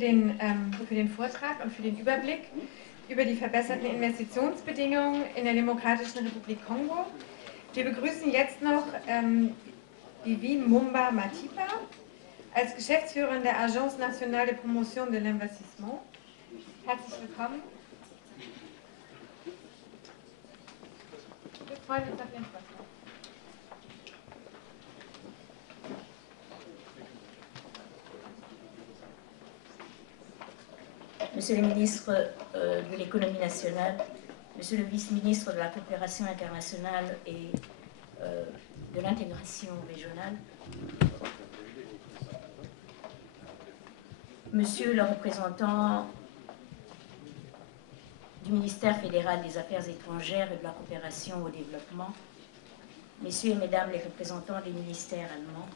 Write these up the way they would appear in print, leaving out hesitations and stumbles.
für den Vortrag und für den Überblick über die verbesserten Investitionsbedingungen in der Demokratischen Republik Kongo. Wir begrüßen jetzt noch Vivien Mumba Matipa als Geschäftsführerin der Agence Nationale de Promotion de l'Investissement. Herzlich willkommen. Wir freuen uns auf Ihren Vortrag. Monsieur le ministre de l'économie nationale, Monsieur le vice-ministre de la coopération internationale et de l'intégration régionale, Monsieur le représentant du ministère fédéral des Affaires étrangères et de la coopération au développement, Messieurs et Mesdames les représentants des ministères allemands,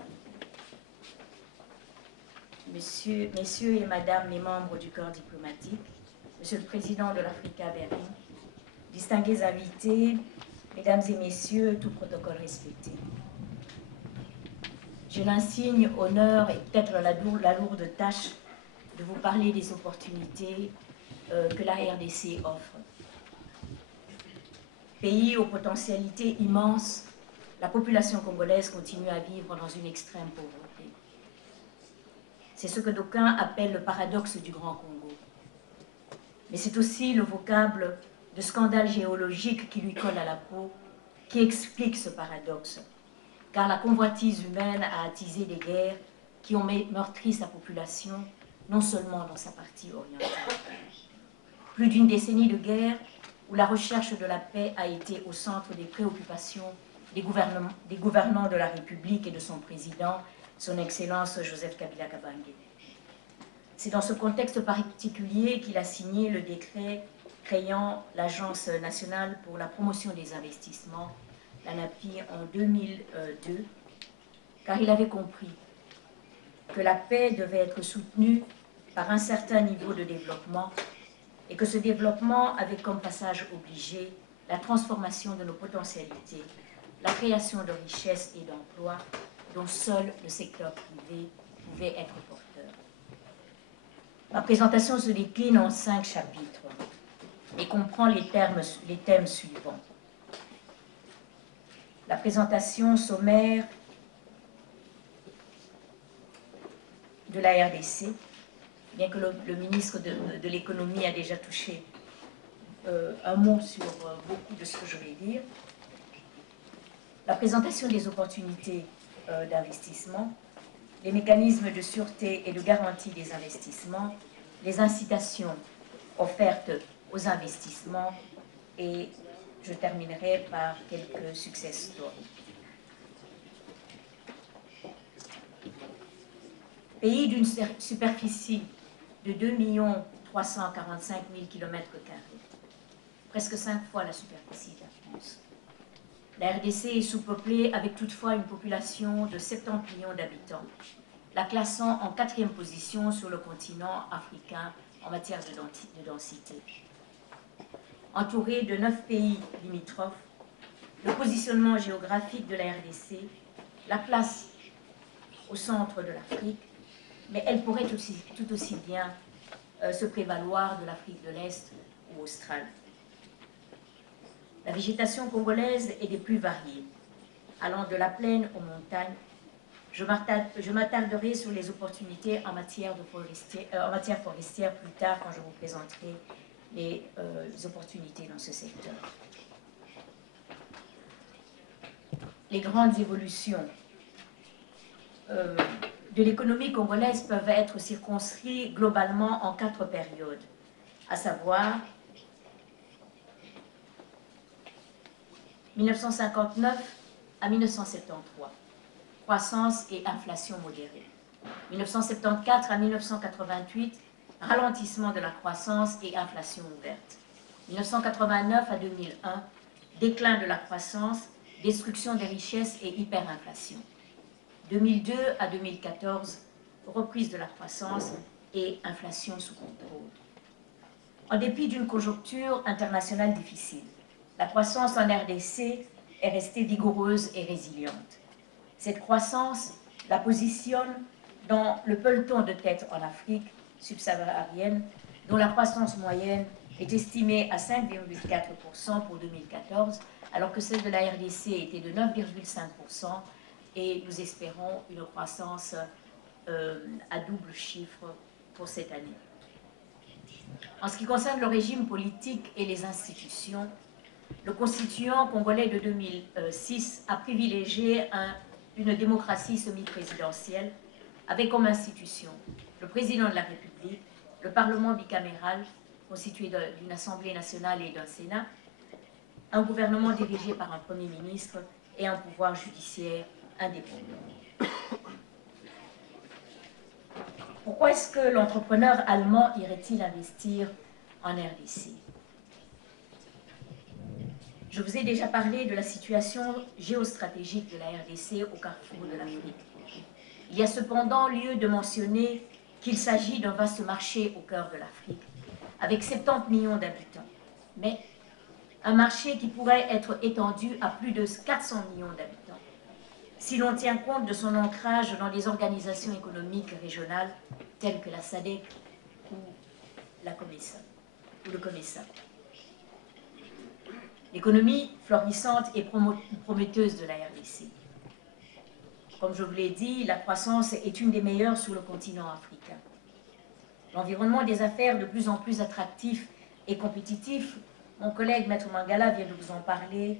Messieurs et Madame les membres du corps diplomatique, Monsieur le Président de l'Africa Bering, distingués invités, Mesdames et Messieurs, tout protocole respecté. J'ai l'insigne honneur et peut-être la lourde tâche de vous parler des opportunités que la RDC offre. Pays aux potentialités immenses, la population congolaise continue à vivre dans une extrême pauvreté. C'est ce que d'aucuns appellent le paradoxe du Grand Congo. Mais c'est aussi le vocable de scandale géologique qui lui colle à la peau, qui explique ce paradoxe. Car la convoitise humaine a attisé des guerres qui ont meurtri sa population, non seulement dans sa partie orientale. Plus d'une décennie de guerre où la recherche de la paix a été au centre des préoccupations des gouvernants de la République et de son président, Son Excellence Joseph Kabila Kabange. C'est dans ce contexte particulier qu'il a signé le décret créant l'Agence nationale pour la promotion des investissements, l'ANAPI, en 2002, car il avait compris que la paix devait être soutenue par un certain niveau de développement et que ce développement avait comme passage obligé la transformation de nos potentialités, la création de richesses et d'emplois dont seul le secteur privé pouvait être porteur. Ma présentation se décline en 5 chapitres et comprend les thèmes suivants. La présentation sommaire de la RDC, bien que le ministre de l'économie a déjà touché un mot sur beaucoup de ce que je vais dire. La présentation des opportunités d'investissement, les mécanismes de sûreté et de garantie des investissements, les incitations offertes aux investissements et je terminerai par quelques success stories. Pays d'une superficie de 2 345 000 km², presque 5 fois la superficie de la France. La RDC est sous-peuplée avec toutefois une population de 70 millions d'habitants, la classant en 4e position sur le continent africain en matière de densité. Entourée de 9 pays limitrophes, le positionnement géographique de la RDC la place au centre de l'Afrique, mais elle pourrait tout aussi bien se prévaloir de l'Afrique de l'Est ou australe. La végétation congolaise est des plus variées, allant de la plaine aux montagnes. Je m'attarderai sur les opportunités en matière forestière plus tard quand je vous présenterai les opportunités dans ce secteur. Les grandes évolutions de l'économie congolaise peuvent être circonscrites globalement en 4 périodes, à savoir 1959 à 1973, croissance et inflation modérée. 1974 à 1988, ralentissement de la croissance et inflation ouverte. 1989 à 2001, déclin de la croissance, destruction des richesses et hyperinflation. 2002 à 2014, reprise de la croissance et inflation sous contrôle. En dépit d'une conjoncture internationale difficile, la croissance en RDC est restée vigoureuse et résiliente. Cette croissance la positionne dans le peloton de tête en Afrique subsaharienne, dont la croissance moyenne est estimée à 5,4% pour 2014, alors que celle de la RDC était de 9,5%, et nous espérons une croissance à double chiffre pour cette année. En ce qui concerne le régime politique et les institutions, le constituant congolais de 2006 a privilégié une démocratie semi-présidentielle avec comme institution le président de la République, le Parlement bicaméral constitué d'une Assemblée nationale et d'un Sénat, un gouvernement dirigé par un Premier ministre et un pouvoir judiciaire indépendant. Pourquoi est-ce que l'entrepreneur allemand irait-il investir en RDC? Je vous ai déjà parlé de la situation géostratégique de la RDC au carrefour de l'Afrique. Il y a cependant lieu de mentionner qu'il s'agit d'un vaste marché au cœur de l'Afrique, avec 70 millions d'habitants, mais un marché qui pourrait être étendu à plus de 400 millions d'habitants, si l'on tient compte de son ancrage dans les organisations économiques régionales telles que la SADC ou la COMESA, ou le COMESA. L'économie florissante et prometteuse de la RDC. Comme je vous l'ai dit, la croissance est une des meilleures sur le continent africain. L'environnement des affaires de plus en plus attractif et compétitif, mon collègue Maître Mangala vient de vous en parler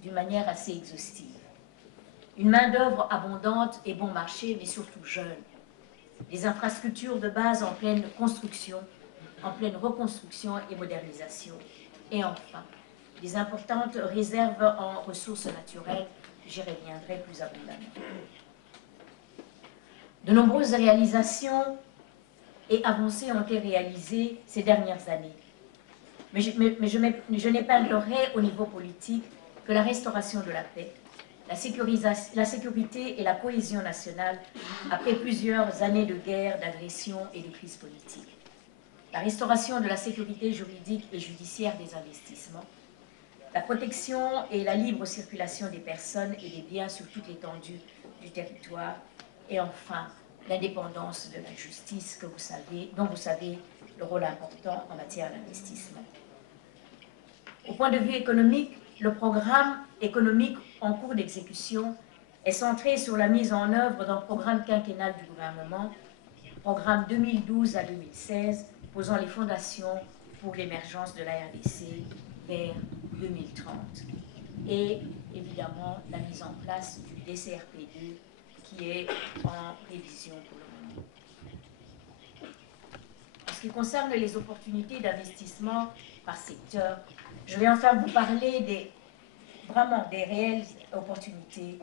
d'une manière assez exhaustive. Une main-d'œuvre abondante et bon marché, mais surtout jeune. Des infrastructures de base en pleine construction, en pleine reconstruction et modernisation. Et enfin, des importantes réserves en ressources naturelles, j'y reviendrai plus abondamment. De nombreuses réalisations et avancées ont été réalisées ces dernières années. Mais je n'épinglerai au niveau politique que la restauration de la paix, la sécurité et la cohésion nationale après plusieurs années de guerre, d'agression et de crise politique. La restauration de la sécurité juridique et judiciaire des investissements, la protection et la libre circulation des personnes et des biens sur toute l'étendue du territoire, et enfin l'indépendance de la justice dont vous savez le rôle important en matière d'investissement. Au point de vue économique, le programme économique en cours d'exécution est centré sur la mise en œuvre d'un programme quinquennal du gouvernement, programme 2012 à 2016, posant les fondations pour l'émergence de la RDC vers 2030. Et évidemment, la mise en place du DCRP2 qui est en révision pour le moment. En ce qui concerne les opportunités d'investissement par secteur, je vais enfin vous parler vraiment des réelles opportunités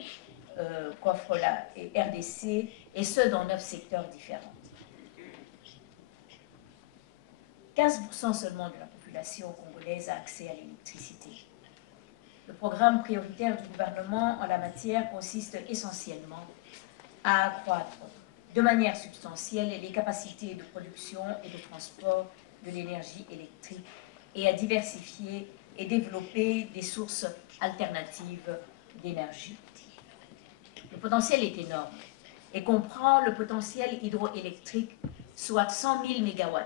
qu'offre la RDC, et ce dans 9 secteurs différents. 15% seulement de la population congolaise a accès à l'électricité. Le programme prioritaire du gouvernement en la matière consiste essentiellement à accroître de manière substantielle les capacités de production et de transport de l'énergie électrique et à diversifier et développer des sources alternatives d'énergie. Le potentiel est énorme et comprend le potentiel hydroélectrique, soit 100 000 MW,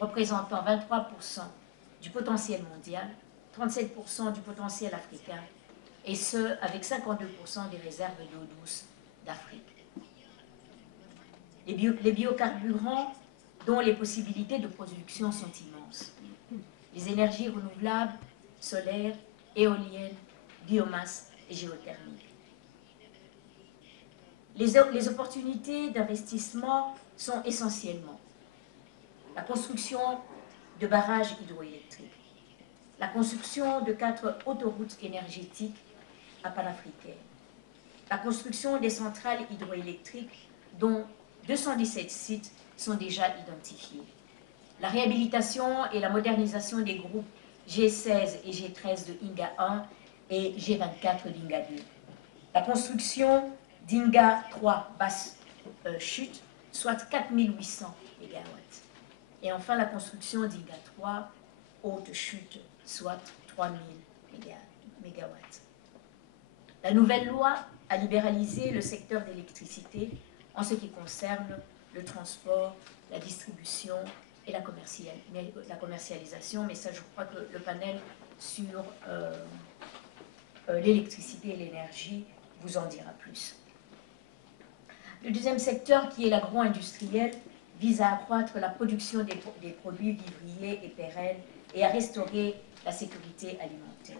représentant 23% du potentiel mondial, 37% du potentiel africain, et ce, avec 52% des réserves d'eau douce d'Afrique. Les biocarburants, dont les possibilités de production sont immenses. Les énergies renouvelables, solaires, éoliennes, biomasse et géothermique. Les opportunités d'investissement sont essentiellement la construction de barrages hydroélectriques, la construction de 4 autoroutes énergétiques à panafricaines, la construction des centrales hydroélectriques dont 217 sites sont déjà identifiés, la réhabilitation et la modernisation des groupes G16 et G13 de Inga 1 et G24 d'Inga 2, la construction d'Inga 3 basse chute, soit 4800 MW, et enfin la construction d'Inga 3 haute chute, soit 3000 MW. La nouvelle loi a libéralisé le secteur d'électricité en ce qui concerne le transport, la distribution et la commercialisation. Mais ça, je crois que le panel sur l'électricité et l'énergie vous en dira plus. Le deuxième secteur, qui est l'agro-industriel, vise à accroître la production des produits vivriers et pérennes et à restaurer la sécurité alimentaire.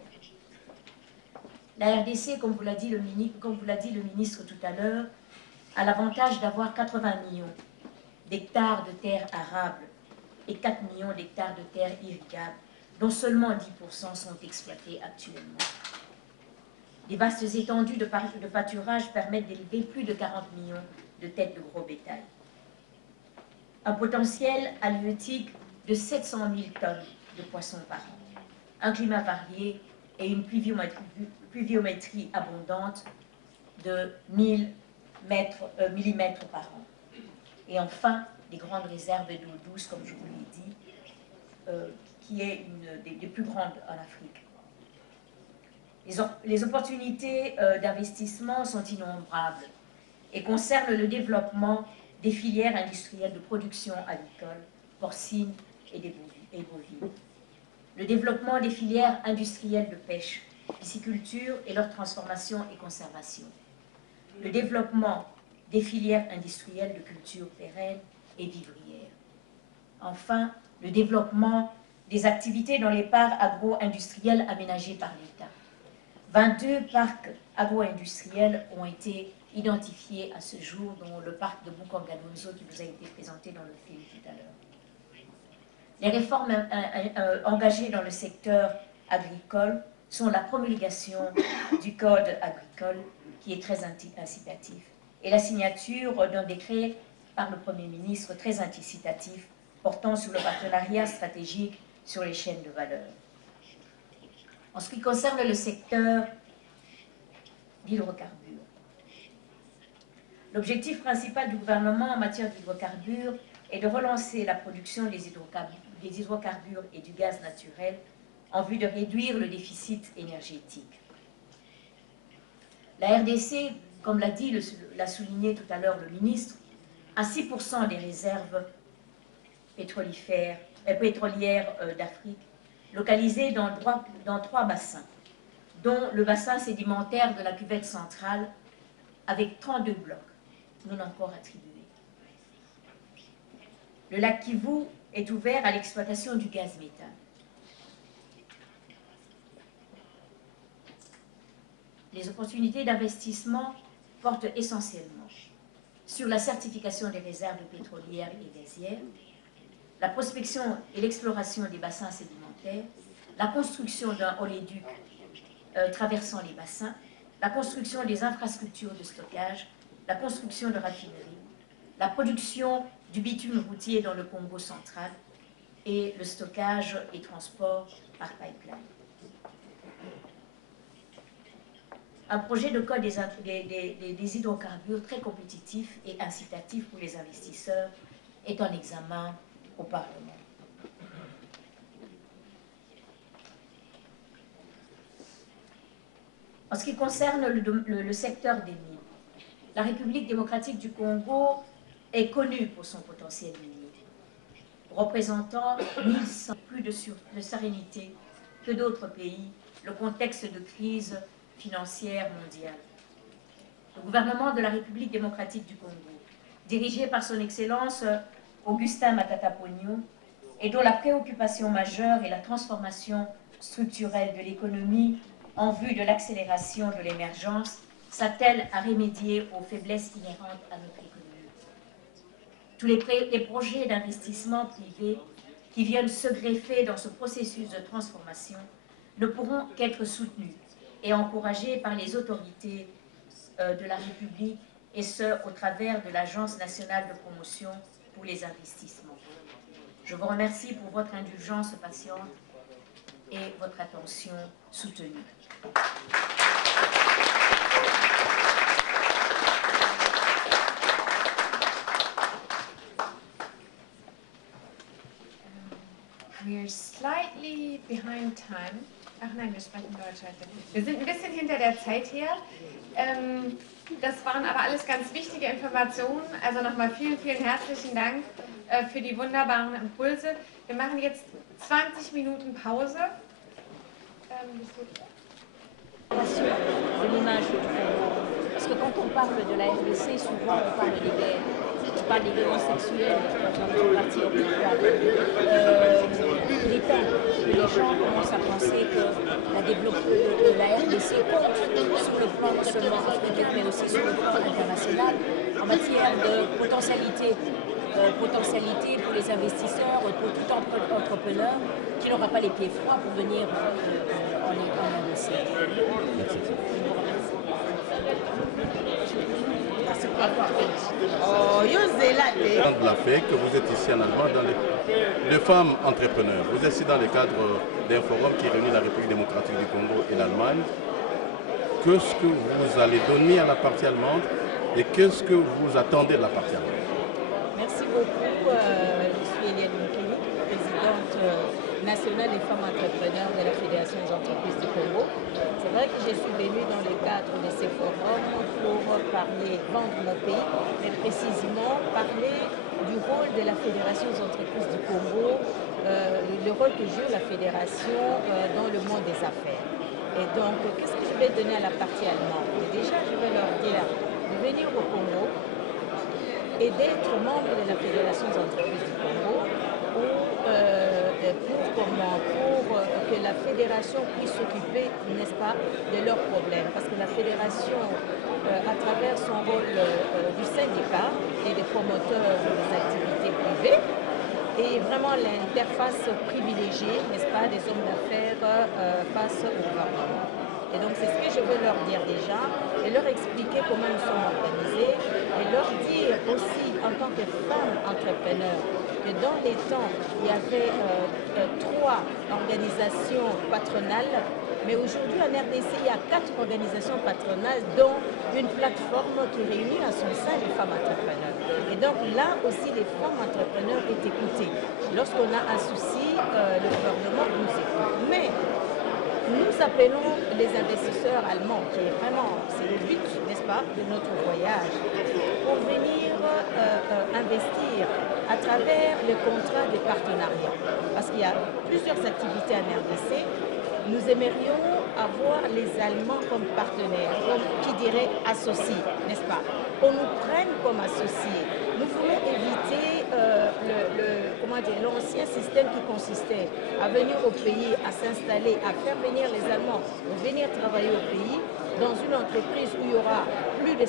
La RDC, comme vous l'a dit le ministre tout à l'heure, a l'avantage d'avoir 80 millions d'hectares de terres arables et 4 millions d'hectares de terres irrigables, dont seulement 10% sont exploités actuellement. Les vastes étendues de pâturage permettent d'élever plus de 40 millions de têtes de gros bétail. Un potentiel halieutique de 700 000 tonnes de poissons par an, un climat varié et une pluviométrie abondante de 1000 millimètres par an. Et enfin, les grandes réserves d'eau douce, comme je vous l'ai dit, qui est une des plus grandes en Afrique. Les opportunités d'investissement sont innombrables et concernent le développement des filières industrielles de production avicole, porcine et bovine. Le développement des filières industrielles de pêche, pisciculture et leur transformation et conservation. Le développement des filières industrielles de culture pérenne et vivrière. Enfin, le développement des activités dans les parcs agro-industriels aménagés par l'État. 22 parcs agro-industriels ont été identifiés à ce jour, dont le parc de Bukangalonzo qui vous a été présenté dans le film tout à l'heure. Les réformes engagées dans le secteur agricole sont la promulgation du Code agricole, qui est très incitatif, et la signature d'un décret par le Premier ministre très incitatif portant sur le partenariat stratégique sur les chaînes de valeur. En ce qui concerne le secteur d'hydrocarbures, l'objectif principal du gouvernement en matière d'hydrocarbures est de relancer la production des hydrocarbures et du gaz naturel en vue de réduire le déficit énergétique. La RDC, comme l'a souligné tout à l'heure le ministre, a 6% des réserves pétrolières d'Afrique, localisées dans 3 bassins, dont le bassin sédimentaire de la cuvette centrale, avec 32 blocs non encore attribués. Le lac Kivu est ouvert à l'exploitation du gaz méthane. Les opportunités d'investissement portent essentiellement sur la certification des réserves pétrolières et gazières, la prospection et l'exploration des bassins sédimentaires, la construction d'un oléoduc traversant les bassins, la construction des infrastructures de stockage, la construction de raffineries, la production du bitume routier dans le Congo central et le stockage et transport par pipeline. Un projet de code des hydrocarbures très compétitif et incitatif pour les investisseurs est en examen au Parlement. En ce qui concerne le secteur des mines, la République démocratique du Congo est connue pour son potentiel minier, représentant 1100 plus de sérénité que d'autres pays, le contexte de crise financière mondiale. Le gouvernement de la République démocratique du Congo, dirigé par son Excellence Augustin Matata Ponyo, et dont la préoccupation majeure est la transformation structurelle de l'économie en vue de l'accélération de l'émergence, s'attelle à remédier aux faiblesses inhérentes à notre économie. Tous les projets d'investissement privés qui viennent se greffer dans ce processus de transformation ne pourront qu'être soutenus et encouragés par les autorités de la République, et ce, au travers de l'Agence nationale de promotion pour les investissements. Je vous remercie pour votre indulgence patiente et votre attention soutenue. We're slightly behind time. Ach nein, wir sprechen Deutsch heute. Wir sind ein bisschen hinter der Zeit her. Das waren aber alles ganz wichtige Informationen. Also nochmal vielen, vielen herzlichen Dank für die wunderbaren Impulse. Wir machen jetzt 20 Minuten Pause. De l'image du Congo. Parce que quand on parle de la RDC, souvent on parle des guerres. On parle des violences sexuelles dans une partie obligatoire. Il est temps que les gens commencent à penser que la RDC compte sur le plan non seulement africain, mais aussi sur le plan international en matière de potentialité. Potentialité pour les investisseurs, pour tout entrepreneur qui n'aura pas les pieds froids pour venir en RDC. De la fait que vous êtes ici en Allemagne dans les femmes entrepreneurs. Vous êtes ici dans le cadre d'un forum qui réunit la République démocratique du Congo et l'Allemagne. Qu'est-ce que vous allez donner à la partie allemande et qu'est-ce que vous attendez de la partie allemande? Merci beaucoup. Je suis Eliane Mukini, présidente nationale des femmes entrepreneurs de la Fédération des entreprises du Congo. C'est vrai que je suis venue dans le cadre de ces forums pour parler, vendre mon pays, mais précisément parler du rôle de la Fédération des entreprises du Congo, le rôle que joue la Fédération dans le monde des affaires. Et donc, qu'est-ce que je vais donner à la partie allemande? Déjà, je vais leur dire de venir au Congo et d'être membre de la Fédération des entreprises du Congo pour que la fédération puisse s'occuper, n'est-ce pas, de leurs problèmes. Parce que la fédération, à travers son rôle du syndicat et des promoteurs des activités privées, est vraiment l'interface privilégiée, n'est-ce pas, des hommes d'affaires face au gouvernement. Et donc c'est ce que je veux leur dire déjà, et leur expliquer comment nous sommes organisés, et leur dire aussi en tant que femmes entrepreneurs, que dans les temps, il y avait 3 organisations patronales, mais aujourd'hui en RDC, il y a 4 organisations patronales, dont une plateforme qui réunit à son sein les femmes entrepreneurs. Et donc là aussi, les femmes entrepreneurs est écoutées. Lorsqu'on a un souci, le gouvernement nous écoute. Mais nous appelons les investisseurs allemands, qui est vraiment, c'est le but, n'est-ce pas, de notre voyage, pour venir investir à travers les contrats de partenariat. Parce qu'il y a plusieurs activités en RDC. Nous aimerions avoir les Allemands comme partenaires, comme qui dirait associés, n'est-ce pas? On nous prenne comme associés. Nous voulons éviter l'ancien système qui consistait à venir au pays, à s'installer, à faire venir les Allemands, venir travailler au pays, dans une entreprise où il y aura plus de 50%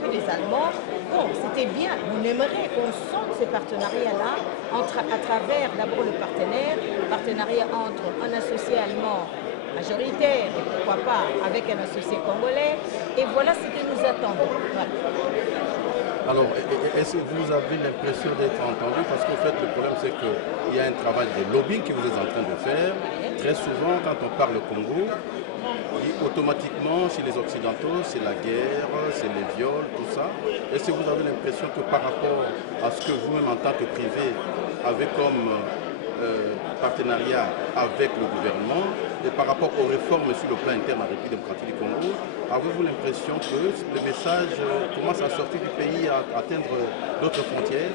que les Allemands. Bon, c'était bien, on aimerait qu'on sente ces partenariats-là à travers d'abord le partenariat entre un associé allemand majoritaire, et pourquoi pas avec un associé congolais, et voilà ce que nous attendons. Voilà. Alors, est-ce que vous avez l'impression d'être entendu? Parce qu'en fait, le problème, c'est qu'il y a un travail de lobbying que vous êtes en train de faire. Très souvent, quand on parle Congo, automatiquement, chez les Occidentaux, c'est la guerre, c'est les viols, tout ça. Est-ce que vous avez l'impression que par rapport à ce que vous-même, en tant que privé, avez comme partenariat avec le gouvernement, et par rapport aux réformes sur le plan interne à la République démocratique du Congo, avez-vous l'impression que le message commence à sortir du pays, à atteindre d'autres frontières?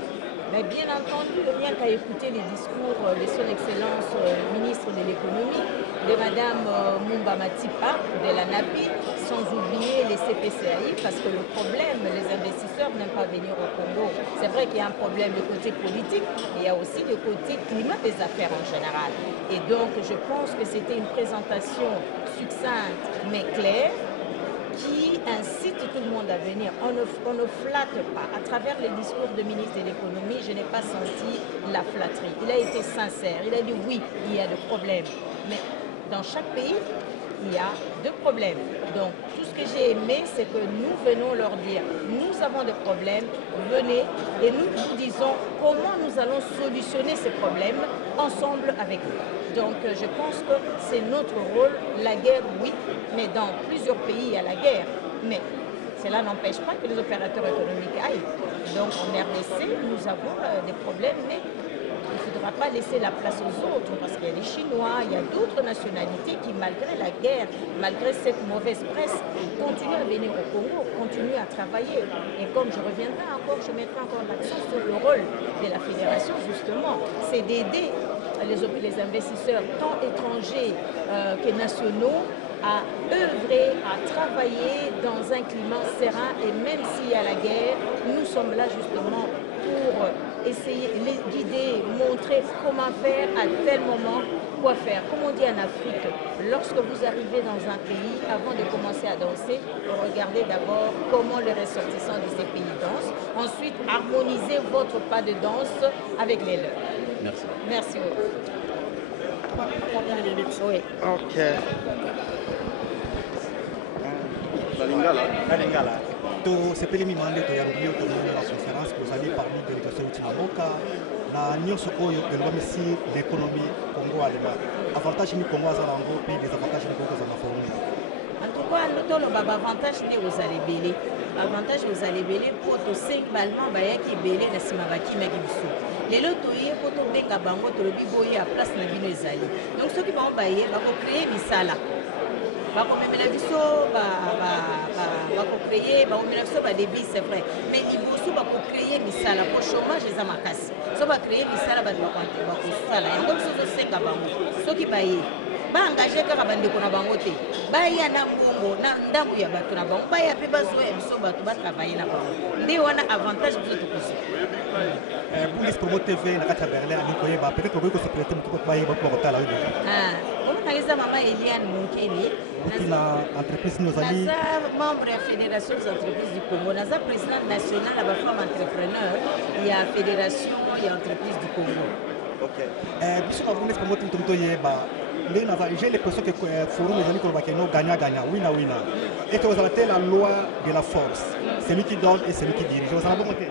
Mais bien entendu, le mien qu'à écouter les discours de son Excellence ministre de l'économie, de Madame Mumba Matipa de la NAPI, sans oublier les CPCAI, parce que le problème, les investisseurs n'aiment pas venir au Congo. C'est vrai qu'il y a un problème de côté politique, mais il y a aussi le côté climat des affaires en général. Et donc, je pense que c'était une présentation succincte, mais claire, qui incite tout le monde à venir. On ne flatte pas. À travers les discours du ministre de l'économie, je n'ai pas senti la flatterie. Il a été sincère. Il a dit oui, il y a des problèmes. Mais dans chaque pays, il y a 2 problèmes. Donc, tout ce que j'ai aimé, c'est que nous venons leur dire, nous avons des problèmes, venez, et nous vous disons comment nous allons solutionner ces problèmes ensemble avec vous. Donc, je pense que c'est notre rôle. La guerre, oui, mais dans plusieurs pays, il y a la guerre. Mais cela n'empêche pas que les opérateurs économiques aillent. Donc, en RDC, nous avons des problèmes, mais il ne faudra pas laisser la place aux autres, parce qu'il y a des Chinois, il y a d'autres nationalités qui, malgré la guerre, malgré cette mauvaise presse, continuent à venir au Congo continuent à travailler. Et comme je reviendrai encore, je mettrai encore l'accent sur le rôle de la fédération, justement, c'est d'aider les investisseurs, tant étrangers que nationaux, à œuvrer, à travailler dans un climat serein. Et même s'il y a la guerre, nous sommes là justement pour essayer, les guider, montrer comment faire à tel moment, quoi faire. Comme on dit en Afrique, lorsque vous arrivez dans un pays, avant de commencer à danser, regardez d'abord comment les ressortissants de ces pays dansent. Ensuite, harmonisez votre pas de danse avec les leurs. Merci. Merci beaucoup. Oui. Ok. Lingala. C'est pour les membres de la conférence que vous allez parler de l'éducation de Tinaboka. Na nyonso oyo elobamisi l'économie congo-allemand. Avantage ni Congo azalango puis des avantages ni Congo azalafourni. En tout cas, nous avons avantage aux alébélés. Avantage aux alébélés pour tous ces Allemands qui belé na simabaki na kibiso. Les lots toyé pour tout benga bango to le biboye à place na bino ezali. Donc ceux qui vont bailler va créer misala. Va komemela biso va créer débit, c'est vrai, mais il faut créer misala pour chômage et makasi. So va créer misala ba sala yango biso to senga bango soki baye ba engager kaka bandeko na bango te baya na mbongo na ndambo ya bato na bango baya pe bazoya biso bato ba travailler na bango nde wana avantage biso to kosi pour les promo TV na kata Berlin ani koyeba peut-être que se prêter mutu ko baye ba ko tala oui comme nangisa mama Eliane Munkeli na entreprise nos amis membre de la Fédération des entreprises du Congo, naza président national de la femme entrepreneur, il y a Fédération et entreprise du Congo. OK. Puisque vous voulez promoter tout j'ai l'impression que forum les amis qu'on gagnant wina wina et que vous avez la loi de la force, celui qui donne et celui qui dirige. Vous avez bonté.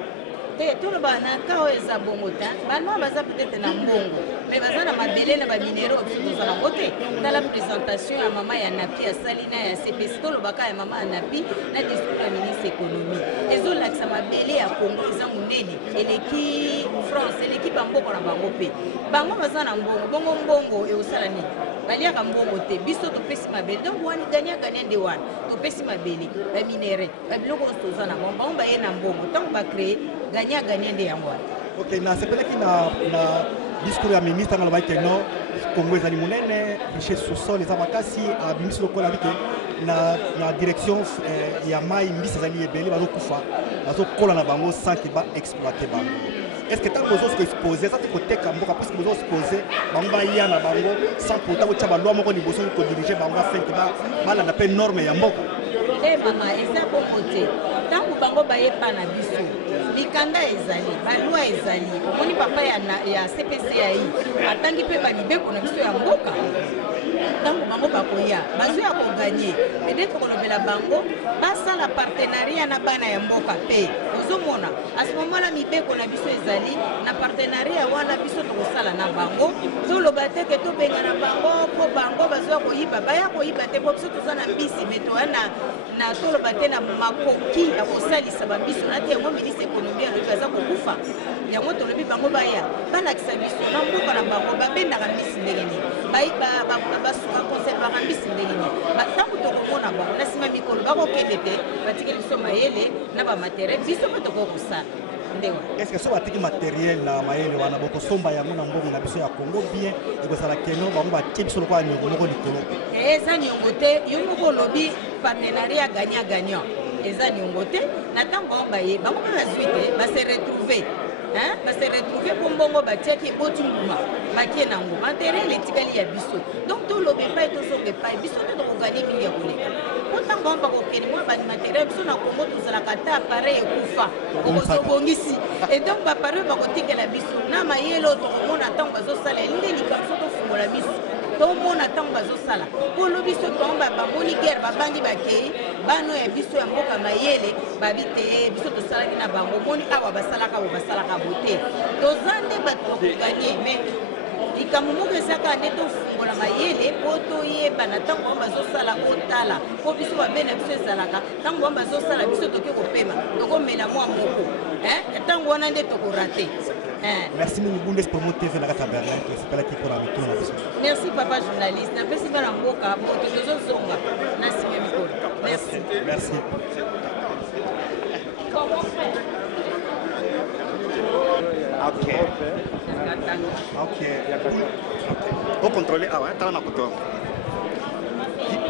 Tout le bana kao eza bongota bana baza peut-être na mbongo mais baza na mabele na ba minéraux tout ça na côté dans la présentation ya mama ya Napi ya Salina ya CPC to le baka ya mama ya Napi na discours ya ministre économie ezo la sa mabele ya Congo eza munene eleki France eleki bamboko na bango pe bango baza na mbongo mbongo e osala ni balia ka mbongo te biso to pesi mabele donc wani gagner nde wana to pesi mabele ba minéraux ba biloko to za na mbongo ba ye na mbongo tant ba créer gagner nde yango. OK, na sepele ki na discours ya ministre na ba keno Congo ezali munene riche sous-sol les amakasi a ministre lokola bike na direction ya mai mbisi ezali ebele bazo kufa bazo kola na bango sans que ba exploiter bango. Est-ce que tant que vous exposez ça côté kamboka parce que vous exposez bango ya na bango sans pourtant ko tshaba loi moko liboso ko diriger bango afin que ba la pe norme ya mboka. Mama eza bon côté tant que bango baye pa na biso mikanda ezali balwa ezali omoni papa ya CPCI atangi pe balibeko na biso ya mboka ntango bango bakoya bazoya koganye peut-être kolobela bango basala partenariat na bana ya mboka pe ozomona à ce moment là mibeko na biso ezali na partenariat wana biso tokosala na bango toloba te ke tobenga na bango po bango bazoya koyiba baya koyiba te po biso toza na mbisi me toya na toloba te na makoki ya kosalisa babiso na te yango ministre économie alobi aza kokufa yango tolobi bango baya balakisa biso na mboka na bango babendaka mbisi ndenge nini basuka conservaka mbisi ndenge nini ntango tokomona bango na nsima mikolo bakokende te batikeli biso mayele na bamateriel biso mpe tokokosala ndewa. Est-ce que so batiki matériel na mayele wana bokosomba yango na mbongo na biso ya Congo bien ekozala keno bango batie biso lokola niongo moko likolo eza niongo te yo moko olobi partenariat gagnant eza niongo te na ntango bango baye bango mpe bazwi te base retrouver base retrouver po mbongo batiaki eboti nguma bakie na nguma matériel etikali ya biso donc tolobi epai tozonga epai biso te tokoganye mingi ya koleka po ntango bango bakokende mwa banimateriel biso na Congo tozalaka te appareil ekufa okozobongisi et donc bapareil bakotikela biso na mayele oyo tokomona ntango bazosala elingi likambo tofungola biso tomona ntango bazosala kolobi so tomba bamoni guerre babandi bakei bano ya biso ya mboka mayele babi te biso tosalaki na bango moni awa basalaka bote toza nde bato bakoganye mais likambo moko ezaka nde tofungola mayele po toyebana ntango bango bazosala otala po biso babe na biso ezalaka ntango bango bazosala biso toke kopema tokomela mwa moko ntango wana nde tokorate. Merci Bundes pour mon TV la kata Berlin que c'est pas qui pour la retour na biso. Merci papa journaliste na pesi bana mboka moto tozozonga na sime mikolo. Merci. Merci. Ok. Ok. Au contrôler, ah ouais, t'as un accord.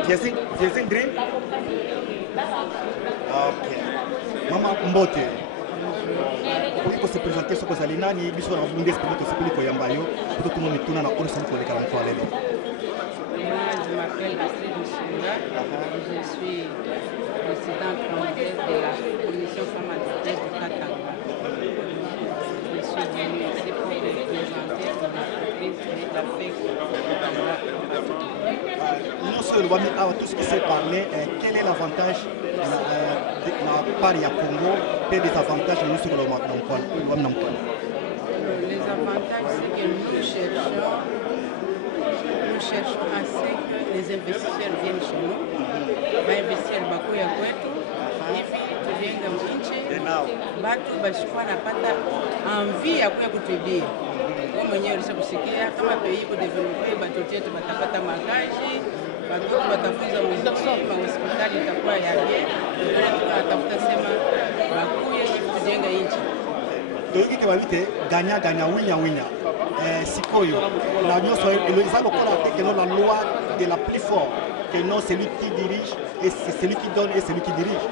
Viens green. Ok. Maman Mbote. Pour se présenter ce que vous allez nani, biso na bundes pour que sepeli ko yamba yo, pour que tout le monde tourne na ko se ko le kalan ko alelo. Je m'appelle Astrid Moussouga, je suis présidente congolaise de la commission femme adultère du Katanga. Je suis venue ici pour représenter mon entreprise et la FEC. Non seulement tout ce qui s'est parlé, quel est l'avantage de la part du Congo et des avantages nous sur le Namkwal? Les avantages, c'est que nous cherchons à ce que les investisseurs viennent chez nous, investir bakuya kwetu, hivi tujenga nchi, batu bashikuwa napata envie ya kuya kutubia. Wewe mwenyewe ulishakusikia kama pei iko develope, batoto wetu batapata makazi, watoto watafunza muziki, mahospitali itakuwa ya bien, tunatafuta sema bakuya hivi tujenga nchi. Donc il va gagner, winya. Sikoyo, la nyonso eza lokola que la loi de la plus fort, que non celui qui dirige et c'est celui qui donne et celui qui dirige.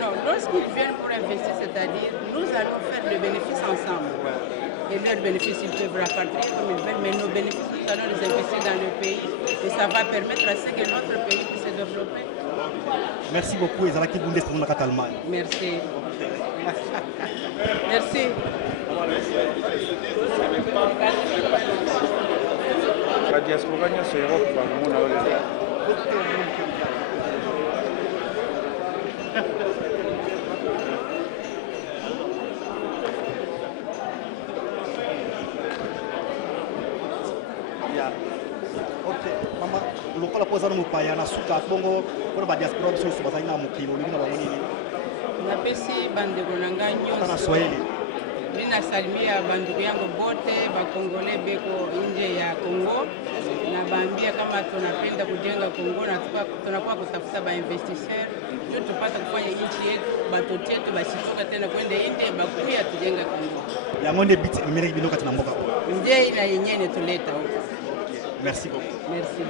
Non, lorsqu'ils viennent pour investir, c'est-à-dire nous allons faire le bénéfice ensemble. Et leurs bénéfices, ils peuvent repartir comme ils veulent, mais nos bénéfices, nous allons les investir dans le pays et ça va permettre à ce que notre pays puisse se développer. Merci beaucoup, Ezalaki Bundes pour notre Allemagne. Merci. Merci. La diaspora nyonso Europe bamona oyo. Mama, lokola poza no mupaya na suka bongo pour ba diaspora biso so bazali na mokilo lingi na bango nini. Napesi bandeko na ngai nyonso. Na Swahili. Ninasalimia bandugu yangu bote bakongole beko nje ya Kongo, na baambia kama tunapenda kujenga Kongo na tunakuwa kutafuta bainvestisseur ndio tupata kufanya nchi yetu, batoto yetu basitoka tena kwenda nje, bakuya tujenga Kongo. Yango nde biti numerique bino kati na mboka. Nje ina yenyewe tuleta huko. Merci beaucoup. Merci.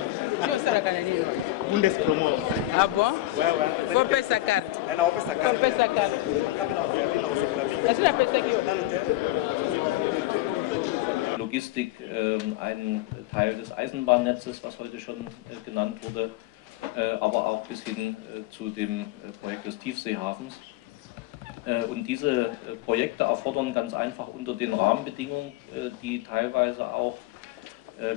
Sio sala kana nini? Bundes promo. Ah bon? Ouais. Faut payer sa carte. Faut payer sa carte. Est-ce que la paye Logistik ein Teil des Eisenbahnnetzes, was heute schon genannt wurde, aber auch bis hin zu dem Projekt des Tiefseehafens. Und diese Projekte erfordern ganz einfach unter den Rahmenbedingungen, die teilweise auch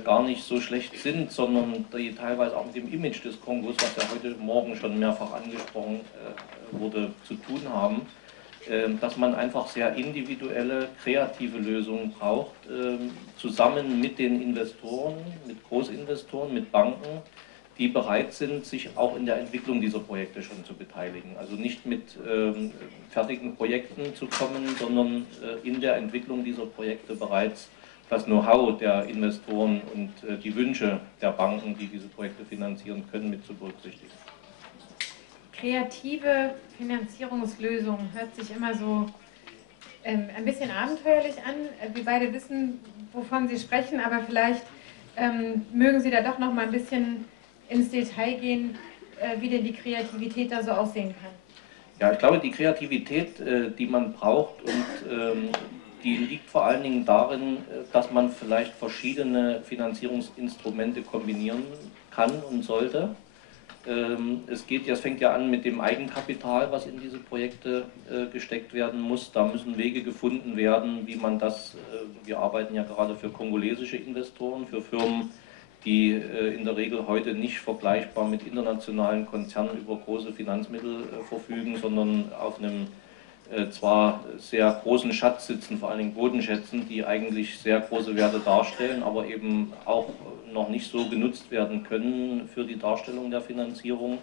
gar nicht so schlecht sind, sondern die teilweise auch mit dem Image des Kongos, was ja heute Morgen schon mehrfach angesprochen wurde, zu tun haben, dass man einfach sehr individuelle, kreative Lösungen braucht, zusammen mit den Investoren, mit Großinvestoren, mit Banken, die bereit sind, sich auch in der Entwicklung dieser Projekte schon zu beteiligen. Also nicht mit fertigen Projekten zu kommen, sondern in der Entwicklung dieser Projekte bereits das Know-how der Investoren und die Wünsche der Banken, die diese Projekte finanzieren können, mit zu berücksichtigen. Kreative Finanzierungslösungen hört sich immer so ein bisschen abenteuerlich an. Wir beide wissen, wovon Sie sprechen, aber vielleicht mögen Sie da doch noch mal ein bisschen ins Detail gehen, wie denn die Kreativität da so aussehen kann. Ja, ich glaube, die Kreativität, die man braucht, und die liegt vor allen Dingen darin, dass man vielleicht verschiedene Finanzierungsinstrumente kombinieren kann und sollte. Es fängt ja an mit dem Eigenkapital, was in diese Projekte gesteckt werden muss. Da müssen Wege gefunden werden, wie man das, wir arbeiten ja gerade für kongolesische Investoren, für Firmen, die in der Regel heute nicht vergleichbar mit internationalen Konzernen über große Finanzmittel verfügen, sondern auf einem zwar sehr großen Schatz sitzen, vor allen Dingen Bodenschätzen, die eigentlich sehr große Werte darstellen, aber eben auch noch nicht so genutzt werden können für die Darstellung der Finanzierung.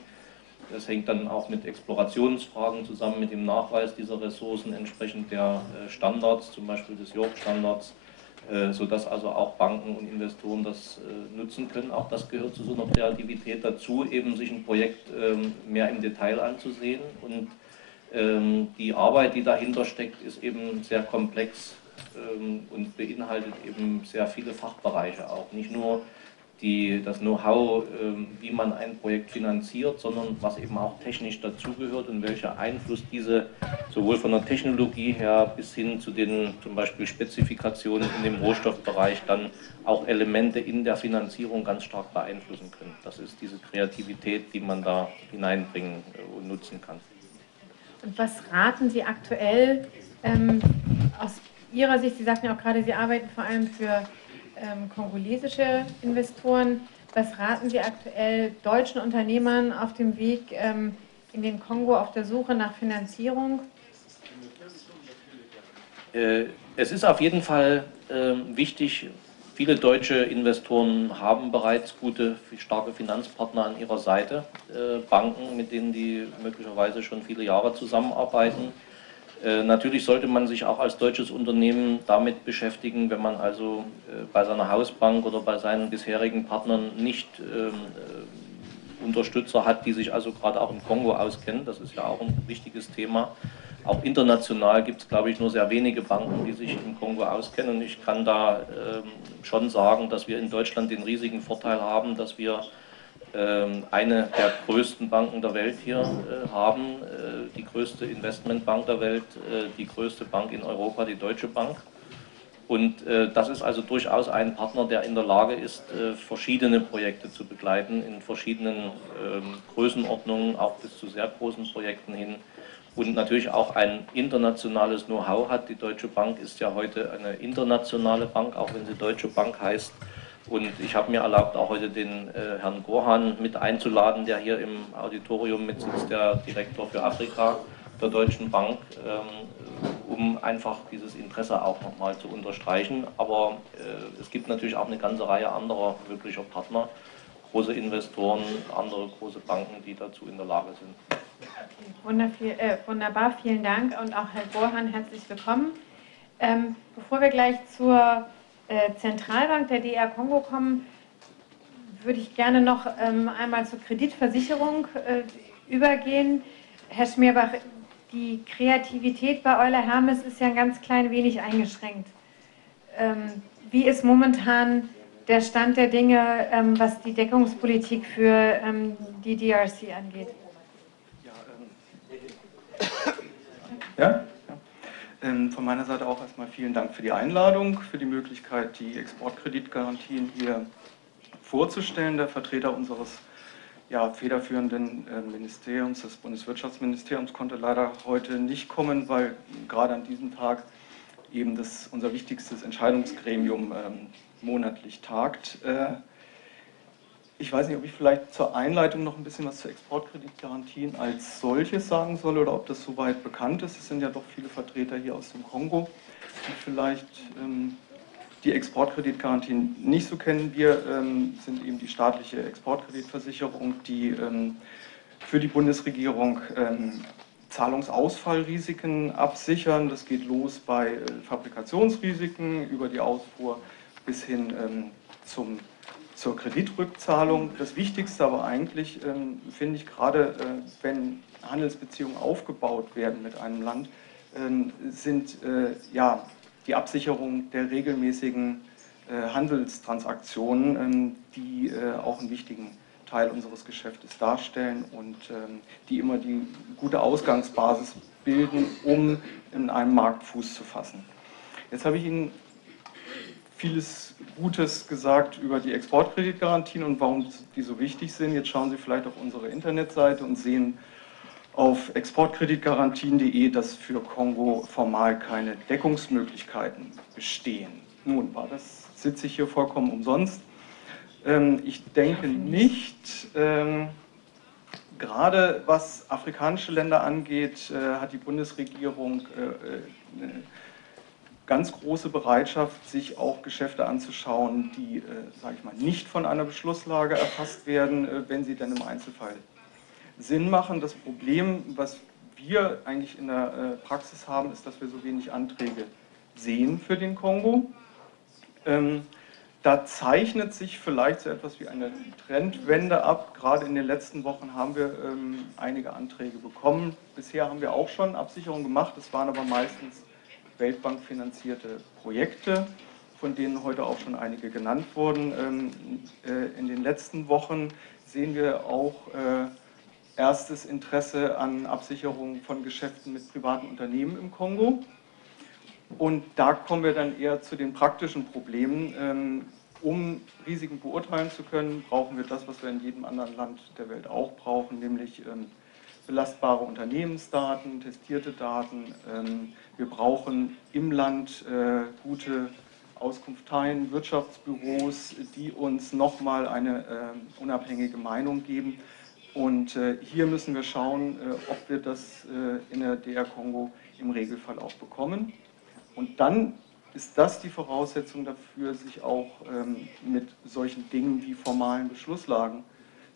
Das hängt dann auch mit Explorationsfragen zusammen, mit dem Nachweis dieser Ressourcen entsprechend der Standards, zum Beispiel des York-Standards, sodass also auch Banken und Investoren das nutzen können. Auch das gehört zu so einer Kreativität dazu, eben sich ein Projekt mehr im Detail anzusehen. Und die Arbeit, die dahinter steckt, ist eben sehr komplex und beinhaltet eben sehr viele Fachbereiche auch. Nicht nur das Know-how, wie man ein Projekt finanziert, sondern was eben auch technisch dazugehört und welcher Einfluss diese sowohl von der Technologie her bis hin zu den zum Beispiel Spezifikationen in dem Rohstoffbereich dann auch Elemente in der Finanzierung ganz stark beeinflussen können. Das ist diese Kreativität, die man da hineinbringen und nutzen kann. Und was raten Sie aktuell aus Ihrer Sicht? Sie sagten ja auch gerade, Sie arbeiten vor allem für kongolesische Investoren. Was raten Sie aktuell deutschen Unternehmern auf dem Weg in den Kongo auf der Suche nach Finanzierung? Es ist auf jeden Fall wichtig, viele deutsche Investoren haben bereits gute, starke Finanzpartner an ihrer Seite, Banken, mit denen die möglicherweise schon viele Jahre zusammenarbeiten. Natürlich sollte man sich auch als deutsches Unternehmen damit beschäftigen, wenn man also bei seiner Hausbank oder bei seinen bisherigen Partnern nicht Unterstützer hat, die sich also gerade auch im Kongo auskennen. Das ist ja auch ein wichtiges Thema. Auch international gibt es, glaube ich, nur sehr wenige Banken, die sich im Kongo auskennen. Und ich kann da schon sagen, dass wir in Deutschland den riesigen Vorteil haben, dass wir eine der größten Banken der Welt hier haben, die größte Investmentbank der Welt, die größte Bank in Europa, die Deutsche Bank. Und das ist also durchaus ein Partner, der in der Lage ist, verschiedene Projekte zu begleiten, in verschiedenen Größenordnungen, auch bis zu sehr großen Projekten hin. Und natürlich auch ein internationales Know-how hat. Die Deutsche Bank ist ja heute eine internationale Bank, auch wenn sie Deutsche Bank heißt. Und ich habe mir erlaubt, auch heute den Herrn Gorhan mit einzuladen, der hier im Auditorium mitsitzt, der Direktor für Afrika der Deutschen Bank, um einfach dieses Interesse auch nochmal zu unterstreichen. Aber es gibt natürlich auch eine ganze Reihe anderer möglicher Partner, große Investoren, andere große Banken, die dazu in der Lage sind. Wunderbar, vielen Dank und auch Herr Gorhan, herzlich willkommen. Bevor wir gleich zur Zentralbank der DR Kongo kommen, würde ich gerne noch einmal zur Kreditversicherung übergehen. Herr Schmierbach, die Kreativität bei Euler Hermes ist ja ein ganz klein wenig eingeschränkt. Wie ist momentan der Stand der Dinge, was die Deckungspolitik für die DRC angeht? Ja? Von meiner Seite auch erstmal vielen Dank für die Einladung, für die Möglichkeit, die Exportkreditgarantien hier vorzustellen. Der Vertreter unseres federführenden Ministeriums, des Bundeswirtschaftsministeriums, konnte leider heute nicht kommen, weil gerade an diesem Tag eben unser wichtigstes Entscheidungsgremium monatlich tagt. Ich weiß nicht, ob ich vielleicht zur Einleitung noch ein bisschen was zu Exportkreditgarantien als solches sagen soll oder ob das soweit bekannt ist. Es sind ja doch viele Vertreter hier aus dem Kongo, die vielleicht die Exportkreditgarantien nicht so kennen. Wir sind eben die staatliche Exportkreditversicherung, die für die Bundesregierung Zahlungsausfallrisiken absichern. Das geht los bei Fabrikationsrisiken über die Ausfuhr bis hin zur Kreditrückzahlung. Das Wichtigste aber eigentlich, finde ich, gerade wenn Handelsbeziehungen aufgebaut werden mit einem Land, sind die Absicherung der regelmäßigen Handelstransaktionen, die auch einen wichtigen Teil unseres Geschäftes darstellen und die immer die gute Ausgangsbasis bilden, um in einem Markt Fuß zu fassen. Jetzt habe ich Ihnen vieles Gutes gesagt über die Exportkreditgarantien und warum die so wichtig sind. Jetzt schauen Sie vielleicht auf unsere Internetseite und sehen auf exportkreditgarantien.de, dass für Kongo formal keine Deckungsmöglichkeiten bestehen. Nun, sitze ich hier vollkommen umsonst. Ich denke nicht. Gerade was afrikanische Länder angeht, hat die Bundesregierung eine ganz große Bereitschaft, sich auch Geschäfte anzuschauen, die, sage ich mal, nicht von einer Beschlusslage erfasst werden, wenn sie dann im Einzelfall Sinn machen. Das Problem, was wir eigentlich in der Praxis haben, ist, dass wir so wenig Anträge sehen für den Kongo. Da zeichnet sich vielleicht so etwas wie eine Trendwende ab. Gerade in den letzten Wochen haben wir einige Anträge bekommen. Bisher haben wir auch schon Absicherungen gemacht. Es waren aber meistens weltbankfinanzierte Projekte, von denen heute auch schon einige genannt wurden. In den letzten Wochen sehen wir auch erstes Interesse an Absicherung von Geschäften mit privaten Unternehmen im Kongo. Und da kommen wir dann eher zu den praktischen Problemen. Um Risiken beurteilen zu können, brauchen wir das, was wir in jedem anderen Land der Welt auch brauchen, nämlich belastbare Unternehmensdaten, testierte Daten. Wir brauchen im Land gute Auskunfteien, Wirtschaftsbüros, die uns nochmal eine unabhängige Meinung geben. Und hier müssen wir schauen, ob wir das in der DR Kongo im Regelfall auch bekommen. Und dann ist das die Voraussetzung dafür, sich auch mit solchen Dingen wie formalen Beschlusslagen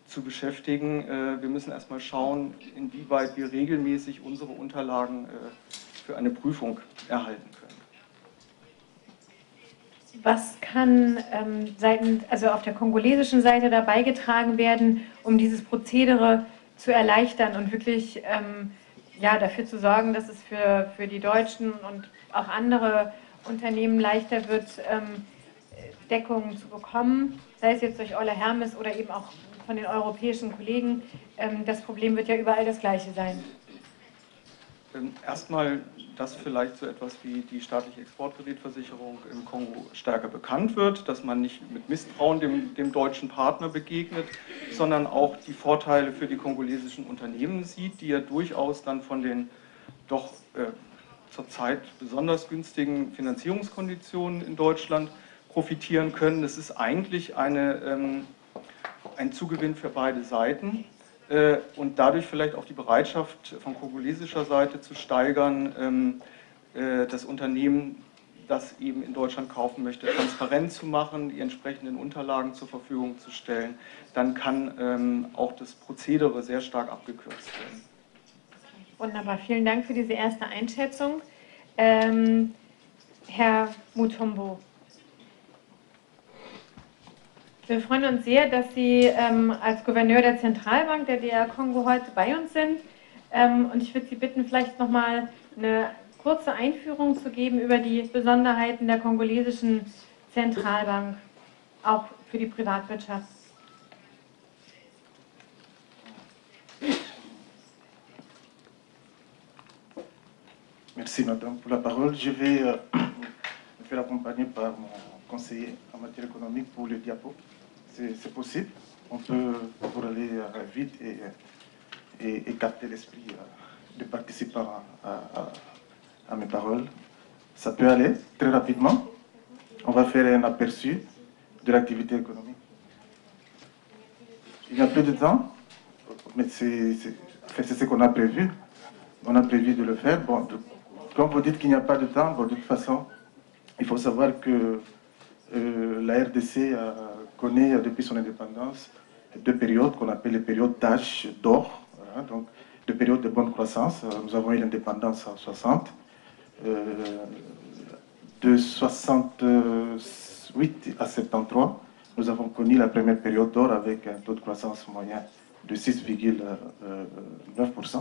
zu beschäftigen. Wir müssen erstmal schauen, inwieweit wir regelmäßig unsere Unterlagen für eine Prüfung erhalten können. Was kann also auf der kongolesischen Seite da beigetragen werden, um dieses Prozedere zu erleichtern und wirklich ja, dafür zu sorgen, dass es für die Deutschen und auch andere Unternehmen leichter wird, Deckungen zu bekommen, sei es jetzt durch Euler Hermes oder eben auch von den europäischen Kollegen. Das Problem wird ja überall das gleiche sein. Erstmal, dass vielleicht so etwas wie die staatliche Exportkreditversicherung im Kongo stärker bekannt wird, dass man nicht mit Misstrauen dem deutschen Partner begegnet, sondern auch die Vorteile für die kongolesischen Unternehmen sieht, die ja durchaus dann von den doch zurzeit besonders günstigen Finanzierungskonditionen in Deutschland profitieren können. Das ist eigentlich ein Zugewinn für beide Seiten und dadurch vielleicht auch die Bereitschaft von kongolesischer Seite zu steigern, das Unternehmen, das eben in Deutschland kaufen möchte, transparent zu machen, die entsprechenden Unterlagen zur Verfügung zu stellen. Dann kann auch das Prozedere sehr stark abgekürzt werden. Wunderbar, vielen Dank für diese erste Einschätzung. Herr Mutombo, wir freuen uns sehr, dass Sie als Gouverneur der Zentralbank der DR Kongo heute bei uns sind. Und ich würde Sie bitten, vielleicht nochmal eine kurze Einführung zu geben über die Besonderheiten der kongolesischen Zentralbank, auch für die Privatwirtschaft. Merci Madame pour la parole. Je vais me faire accompagner par mon conseiller en matière économique pour le diapo. C'est possible. On peut, pour aller vite et capter l'esprit des participants à mes paroles. Ça peut aller très rapidement. On va faire un aperçu de l'activité économique. Il n'y a plus de temps, mais c'est ce qu'on a prévu. On a prévu de le faire. Bon, quand vous dites qu'il n'y a pas de temps, bon, de toute façon, il faut savoir que la RDC connaît depuis son indépendance deux périodes qu'on appelle les périodes d'âge d'or, hein, donc deux périodes de bonne croissance. Nous avons eu l'indépendance en 60, de 68 à 73, nous avons connu la première période d'or avec un taux de croissance moyen de 6,9%.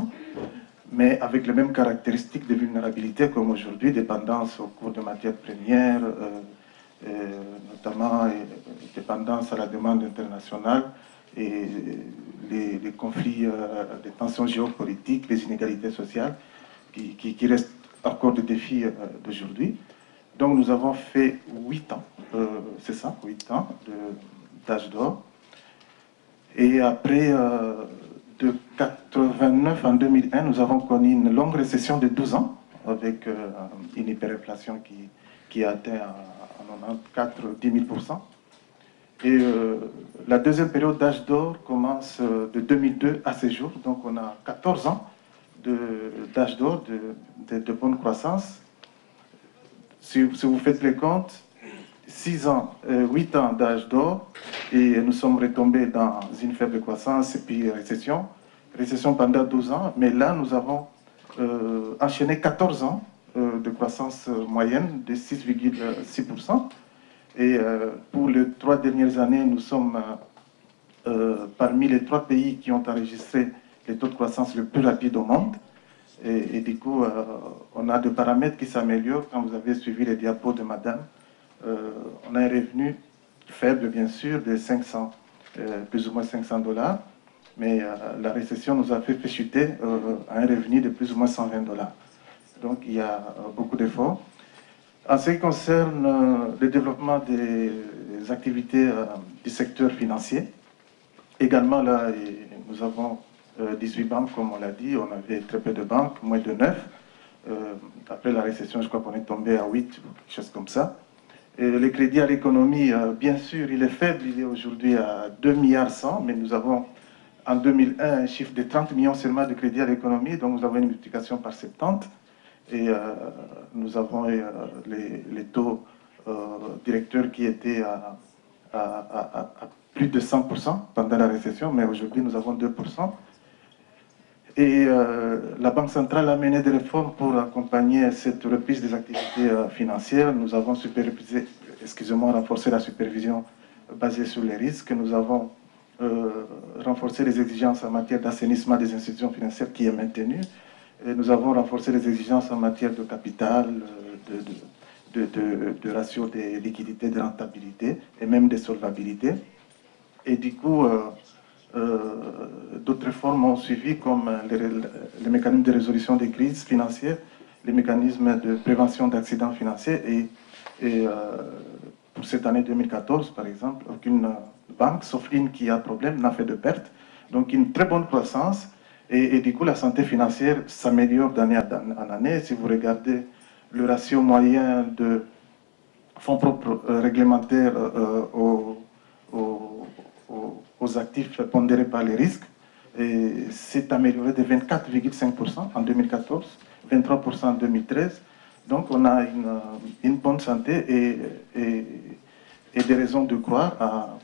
Mais avec les mêmes caractéristiques de vulnérabilité comme aujourd'hui, dépendance au cours de matières premières, notamment dépendance à la demande internationale et les conflits, les tensions géopolitiques, les inégalités sociales qui restent encore des défis d'aujourd'hui. Donc nous avons fait 8 ans, c'est ça, 8 ans d'âge d'or. Et après, de 89 en 2001, nous avons connu une longue récession de 12 ans, avec une hyperinflation qui a atteint en 94-10 000%. Et la deuxième période d'âge d'or commence de 2002 à ce jour, donc on a 14 ans d'âge d'or, de bonne croissance. Si vous faites les comptes, 6 ans, 8 ans d'âge d'or, et nous sommes retombés dans une faible croissance et puis récession pendant 12 ans, mais là nous avons enchaîné 14 ans de croissance moyenne de 6,6%, Et pour les 3 dernières années, nous sommes parmi les 3 pays qui ont enregistré les taux de croissance le plus rapide au monde. Et du coup, on a des paramètres qui s'améliorent. Quand vous avez suivi les diapos de madame, on a un revenu faible, bien sûr, de 500, plus ou moins $500. Mais la récession nous a fait chuter à un revenu de plus ou moins $120. Donc, il y a beaucoup d'efforts. En ce qui concerne le développement des activités du secteur financier, également là, nous avons 18 banques, comme on l'a dit. On avait très peu de banques, moins de 9. Après la récession, je crois qu'on est tombé à 8, quelque chose comme ça. Et le crédit à l'économie, bien sûr, il est faible. Il est aujourd'hui à 2,1 milliards, mais nous avons en 2001 un chiffre de 30 millions seulement de crédit à l'économie, donc nous avons une multiplication par 70. Et nous avons les taux directeurs qui étaient à plus de 100% pendant la récession, mais aujourd'hui nous avons 2%. Et la Banque centrale a mené des réformes pour accompagner cette reprise des activités financières. Nous avons renforcé la supervision basée sur les risques. Nous avons renforcé les exigences en matière d'assainissement des institutions financières qui est maintenue. Et nous avons renforcé les exigences en matière de capital, de ratio de liquidité, de rentabilité et même de solvabilité. Et du coup, d'autres réformes ont suivi comme les mécanismes de résolution des crises financières, les mécanismes de prévention d'accidents financiers et pour cette année 2014, par exemple, aucune banque, sauf l'une qui a problème, n'a fait de perte. Donc une très bonne croissance et du coup la santé financière s'améliore d'année en année. Si vous regardez le ratio moyen de fonds propres réglementaires aux actifs pondérés par les risques, s'est amélioré de 24,5% en 2014, 23% en 2013. Donc on a une bonne santé et des raisons de croire à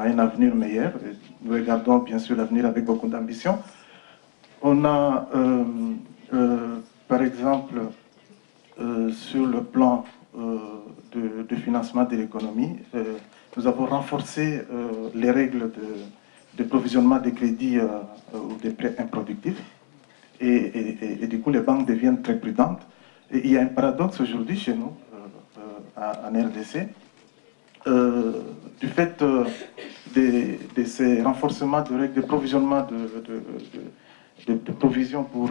un avenir meilleur. Et nous regardons bien sûr l'avenir avec beaucoup d'ambition. On a par exemple sur le plan de financement de l'économie, nous avons renforcé les règles de provisionnement des crédits ou des prêts improductifs et du coup les banques deviennent très prudentes. Et il y a un paradoxe aujourd'hui chez nous en RDC du fait de ces renforcements de règles de provisionnement de provisions pour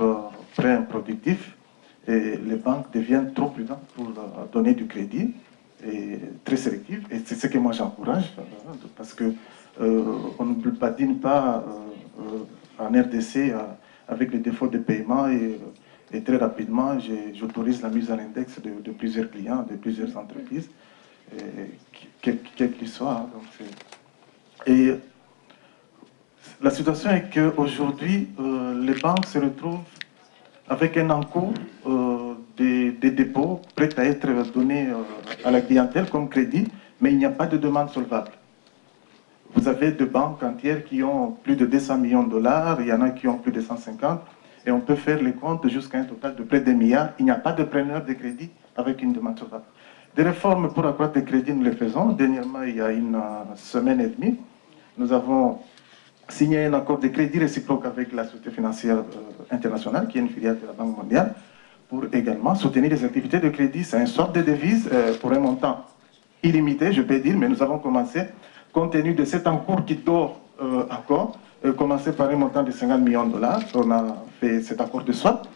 prêts improductifs. Et les banques deviennent trop prudentes pour donner du crédit et très sélectives. Et c'est ce que moi j'encourage, parce que on ne badine pas en RDC avec les défauts de paiement et très rapidement j'autorise la mise à l'index de plusieurs clients, de plusieurs entreprises, quels qu'ils soient. Et la situation est qu'aujourd'hui, les banques se retrouvent avec un encours des dépôts prêts à être donnés à la clientèle comme crédit, mais il n'y a pas de demande solvable. Vous avez des banques entières qui ont plus de 200 millions de dollars, il y en a qui ont plus de 150, et on peut faire les comptes jusqu'à un total de près de 1 milliard. Il n'y a pas de preneur de crédit avec une demande solvable. Des réformes pour accroître les crédits, nous les faisons. Dernièrement, il y a une semaine et demie, nous avons signé un accord de crédit réciproque avec la Société financière internationale, qui est une filiale de la Banque mondiale, pour également soutenir les activités de crédit. C'est une sorte de devise pour un montant illimité, je peux dire, mais nous avons commencé, compte tenu de cet encours qui dort encore, commencé par un montant de 50 millions de dollars. On a fait cet accord de swap.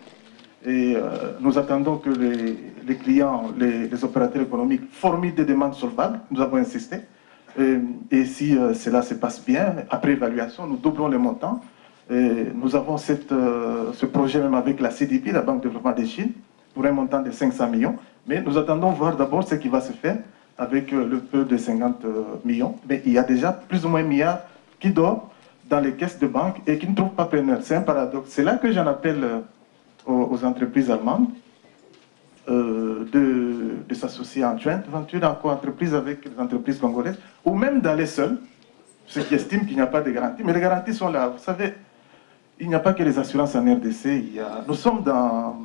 Et nous attendons que les clients, les opérateurs économiques formulent des demandes solvables. Nous avons insisté. Et si cela se passe bien, après évaluation, nous doublons le montant. Nous avons ce projet même avec la CDP, la Banque de développement de Chine, pour un montant de 500 millions. Mais nous attendons voir d'abord ce qui va se faire avec le peu de 50 millions. Mais il y a déjà plus ou moins 1 milliard qui dort dans les caisses de banque et qui ne trouvent pas preneur. C'est un paradoxe. C'est là que j'en appelle aux entreprises allemandes de s'associer en joint venture, en co-entreprise avec les entreprises congolaises, ou même d'aller seul, ceux qui estiment qu'il n'y a pas de garantie. Mais les garanties sont là. Vous savez, il n'y a pas que les assurances en RDC. Nous sommes dans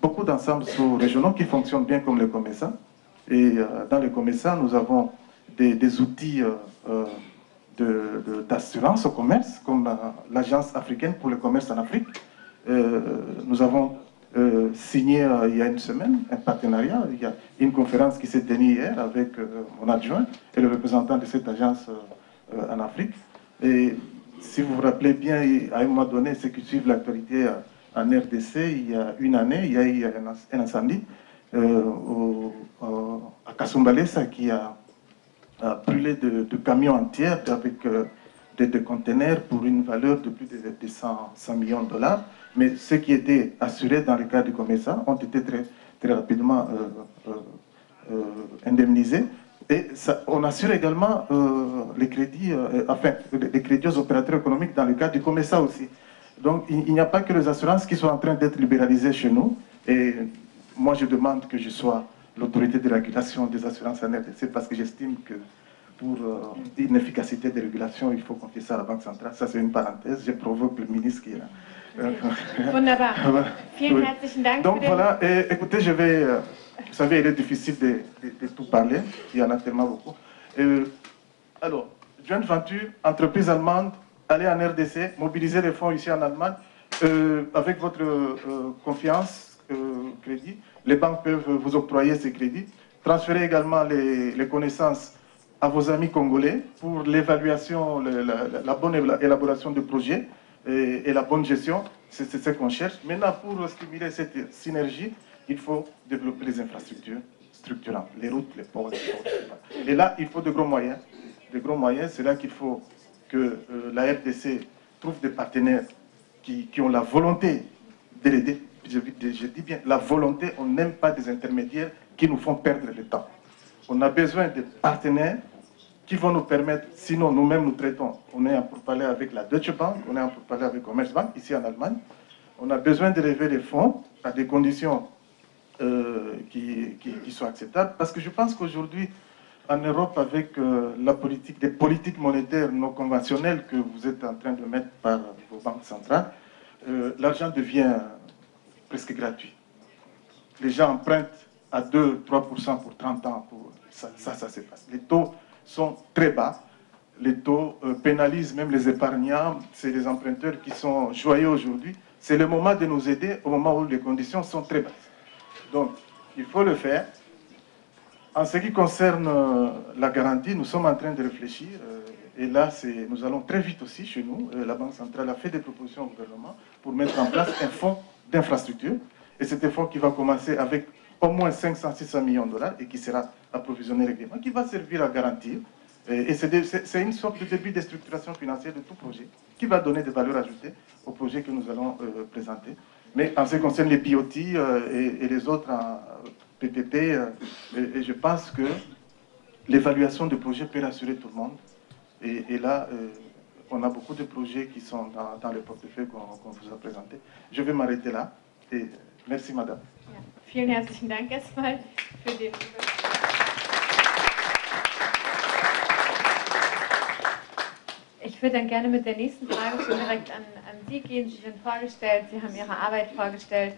beaucoup d'ensembles sous-régionaux qui fonctionnent bien comme les commerçants. Et dans les COMESA, nous avons des outils d'assurance au commerce, comme l'Agence africaine pour le commerce en Afrique. Nous avons signé il y a une semaine un partenariat. Il y a une conférence qui s'est tenue hier avec mon adjoint et le représentant de cette agence en Afrique. Et si vous vous rappelez bien, à un moment donné, ceux qui suivent l'actualité en RDC, il y a une année, il y a eu un incendie à Kasumbalesa qui a brûlé de camions entiers avec des conteneurs pour une valeur de plus de 100 millions de dollars. Mais ceux qui étaient assurés dans le cas du COMESA ont été très rapidement indemnisés. Et ça, on assure également les crédits, les crédits aux opérateurs économiques dans le cas du COMESA aussi. Donc il n'y a pas que les assurances qui sont en train d'être libéralisées chez nous. Et moi je demande que je sois l'autorité de régulation des assurances en RDC parce que j'estime que pour une efficacité de régulation, il faut confier ça à la Banque centrale. Ça c'est une parenthèse. Je provoque le ministre qui est là. Wunderbar. Vielen herzlichen Dank. Donc voilà, et, écoutez, je vais... vous savez, il est difficile de tout parler. Il y en a tellement beaucoup. Alors, joint venture, entreprise allemande, aller en RDC, mobiliser les fonds ici en Allemagne, avec votre confiance, crédit, les banques peuvent vous octroyer ces crédits, transférer également les connaissances à vos amis congolais pour l'évaluation, la bonne élaboration de projets et la bonne gestion, c'est ce qu'on cherche. Maintenant, pour stimuler cette synergie, il faut développer les infrastructures structurantes, les routes, les ports, Et là, il faut de gros moyens. De gros moyens, c'est là qu'il faut que la RDC trouve des partenaires qui ont la volonté de l'aider. Je dis bien la volonté, on n'aime pas des intermédiaires qui nous font perdre le temps. On a besoin de partenaires qui vont nous permettre, sinon nous-mêmes nous traitons. On est en pourparlers avec la Deutsche Bank, on est en pourparlers avec Commerzbank, ici en Allemagne. On a besoin de lever les fonds à des conditions qui soient acceptables, parce que je pense qu'aujourd'hui, en Europe, avec des politiques monétaires non conventionnelles que vous êtes en train de mettre par vos banques centrales, l'argent devient presque gratuit. Les gens empruntent à 2-3% pour 30 ans, ça se passe. Les taux sont très bas, les taux pénalisent même les épargnants, c'est les emprunteurs qui sont joyeux aujourd'hui. C'est le moment de nous aider au moment où les conditions sont très basses. Donc, il faut le faire. En ce qui concerne la garantie, nous sommes en train de réfléchir. Et là, nous allons très vite aussi chez nous. La Banque centrale a fait des propositions au gouvernement pour mettre en place un fonds d'infrastructure. Et c'est un fonds qui va commencer avec au moins 500-600 millions de dollars et qui sera approvisionné régulièrement, qui va servir à garantir. Et c'est une sorte de début de structuration financière de tout projet qui va donner des valeurs ajoutées au projet que nous allons présenter. Mais en ce qui concerne les BOT et les autres PPP, et je pense que l'évaluation de projets peut rassurer tout le monde. Et là, on a beaucoup de projets qui sont dans le portefeuille qu'on vous a présenté. Je vais m'arrêter là. Et merci, madame. Ja, vielen herzlichen Dank erstmal für den Überblick. Ich würde dann gerne mit der nächsten Frage schon direkt an Sie gehen. Sie sind vorgestellt, Sie haben Ihre Arbeit vorgestellt.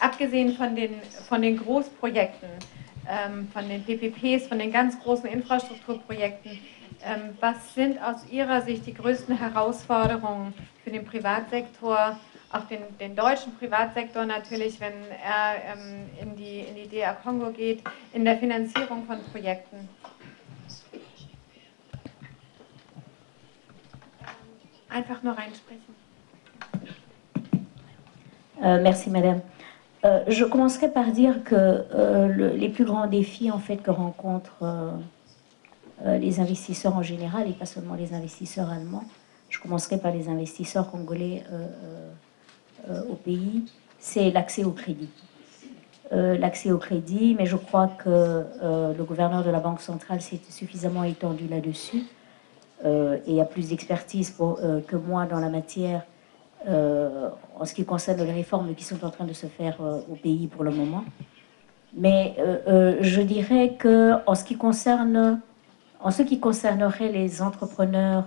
Abgesehen von den Großprojekten, von den PPPs, von den ganz großen Infrastrukturprojekten, was sind aus Ihrer Sicht die größten Herausforderungen für den Privatsektor, auch den deutschen Privatsektor natürlich, wenn er in die DR Kongo geht, in der Finanzierung von Projekten? Einfach nur reinsprechen. Merci Madame. Je commencerai par dire que les plus grands défis en fait que rencontrent les investisseurs en général, et pas seulement les investisseurs allemands, je commencerai par les investisseurs congolais au pays, c'est l'accès au crédit. L'accès au crédit, mais je crois que le gouverneur de la Banque centrale s'est suffisamment étendu là-dessus et a plus d'expertise que moi dans la matière en ce qui concerne les réformes qui sont en train de se faire au pays pour le moment. Mais je dirais que en ce qui concernerait les entrepreneurs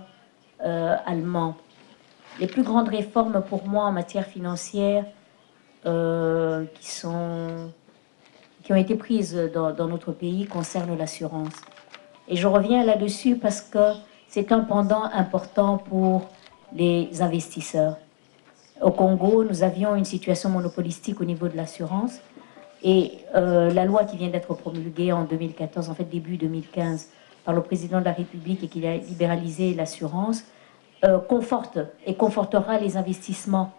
allemands, les plus grandes réformes pour moi en matière financière qui qui ont été prises dans notre pays concernent l'assurance. Et je reviens là-dessus parce que c'est un pendant important pour les investisseurs. Au Congo, nous avions une situation monopolistique au niveau de l'assurance et la loi qui vient d'être promulguée en 2014, en fait début 2015, par le président de la République et qui a libéralisé l'assurance, conforte et confortera les investissements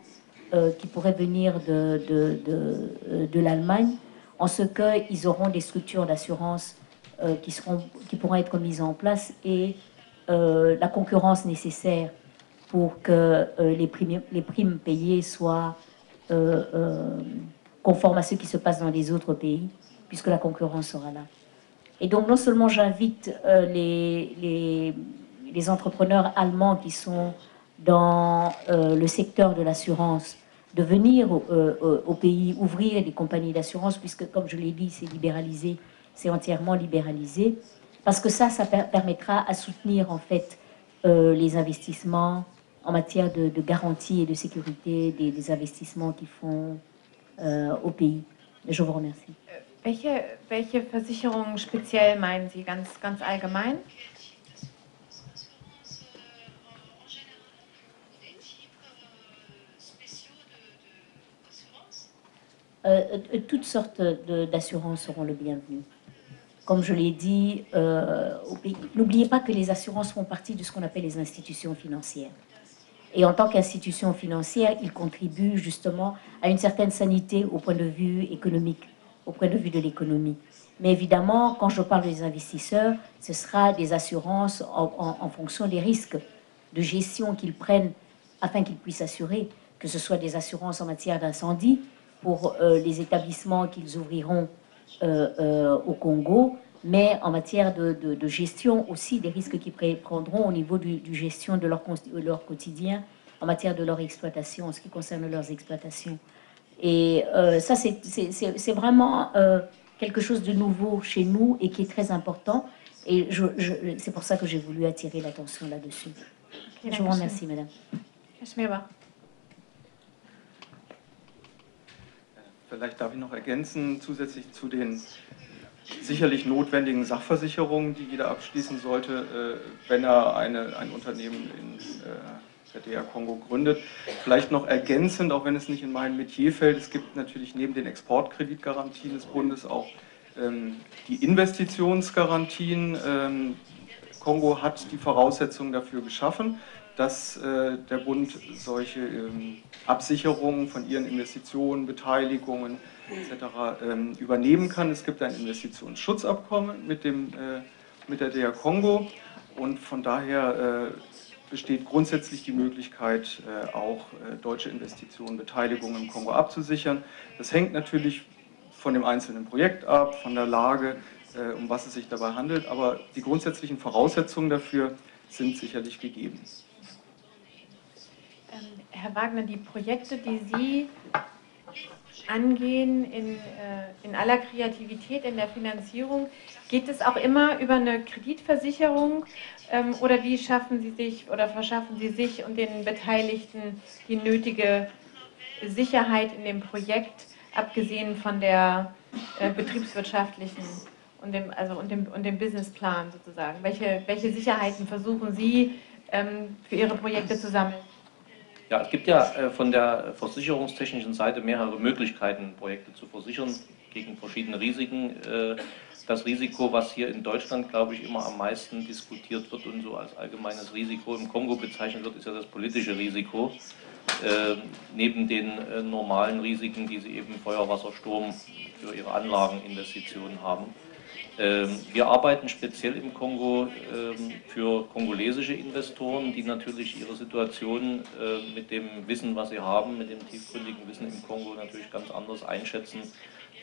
qui pourraient venir de l'Allemagne, en ce qu'ils auront des structures d'assurance qui pourront être mises en place et la concurrence nécessaire pour que les primes payées soient conformes à ce qui se passe dans les autres pays, puisque la concurrence sera là. Et donc non seulement j'invite les entrepreneurs allemands qui sont dans le secteur de l'assurance de venir au pays, ouvrir des compagnies d'assurance, puisque comme je l'ai dit, c'est libéralisé, c'est entièrement libéralisé, parce que ça permettra à soutenir en fait les investissements en matière de garantie et de sécurité des investissements qu'ils font au pays. Je vous remercie. Welche Versicherungen speziell meinen Sie, ganz allgemein? Toutes sortes d'assurances seront le bienvenu. Comme je l'ai dit, n'oubliez pas que les assurances font partie de ce qu'on appelle les institutions financières. Et en tant qu'institution financière, ils contribuent justement à une certaine sanité au point de vue économique, au point de vue de l'économie. Mais évidemment, quand je parle des investisseurs, ce sera des assurances en fonction des risques de gestion qu'ils prennent afin qu'ils puissent assurer, que ce soit des assurances en matière d'incendie pour les établissements qu'ils ouvriront au Congo, mais en matière de gestion aussi des risques qu'ils prendront au niveau du gestion de leur quotidien, en matière de leur exploitation, en ce qui concerne leurs exploitations. Et ça, c'est vraiment quelque chose de nouveau chez nous et qui est très important. Et c'est pour ça que j'ai voulu attirer l'attention là-dessus. Okay, je vous remercie, madame. Vielleicht darf ich noch ergänzen, zusätzlich zu den sicherlich notwendigen Sachversicherungen, die jeder abschließen sollte, wenn er ein Unternehmen in der DR Kongo gründet. Vielleicht noch ergänzend, auch wenn es nicht in mein Metier fällt, es gibt natürlich neben den Exportkreditgarantien des Bundes auch die Investitionsgarantien. Kongo hat die Voraussetzungen dafür geschaffen, dass der Bund solche Absicherungen von ihren Investitionen, Beteiligungen etc. Übernehmen kann. Es gibt ein Investitionsschutzabkommen mit der DR Kongo und von daher besteht grundsätzlich die Möglichkeit, auch deutsche Investitionen, Beteiligungen im Kongo abzusichern. Das hängt natürlich von dem einzelnen Projekt ab, von der Lage, um was es sich dabei handelt, aber die grundsätzlichen Voraussetzungen dafür sind sicherlich gegeben. Herr Wagner, die Projekte, die Sie angehen in aller Kreativität, in der Finanzierung, geht es auch immer über eine Kreditversicherung oder wie schaffen Sie sich oder verschaffen Sie sich und den Beteiligten die nötige Sicherheit in dem Projekt, abgesehen von der betriebswirtschaftlichen und dem Businessplan sozusagen? Welche Sicherheiten versuchen Sie für Ihre Projekte zu sammeln? Ja, es gibt ja von der versicherungstechnischen Seite mehrere Möglichkeiten, Projekte zu versichern gegen verschiedene Risiken. Das Risiko, was hier in Deutschland, glaube ich, immer am meisten diskutiert wird und so als allgemeines Risiko im Kongo bezeichnet wird, ist ja das politische Risiko. Neben den normalen Risiken, die sie eben Feuer, Wasser, Sturm für ihre Anlageninvestitionen haben. Wir arbeiten speziell im Kongo für kongolesische Investoren, die natürlich ihre Situation mit dem Wissen, was sie haben, mit dem tiefgründigen Wissen im Kongo natürlich ganz anders einschätzen,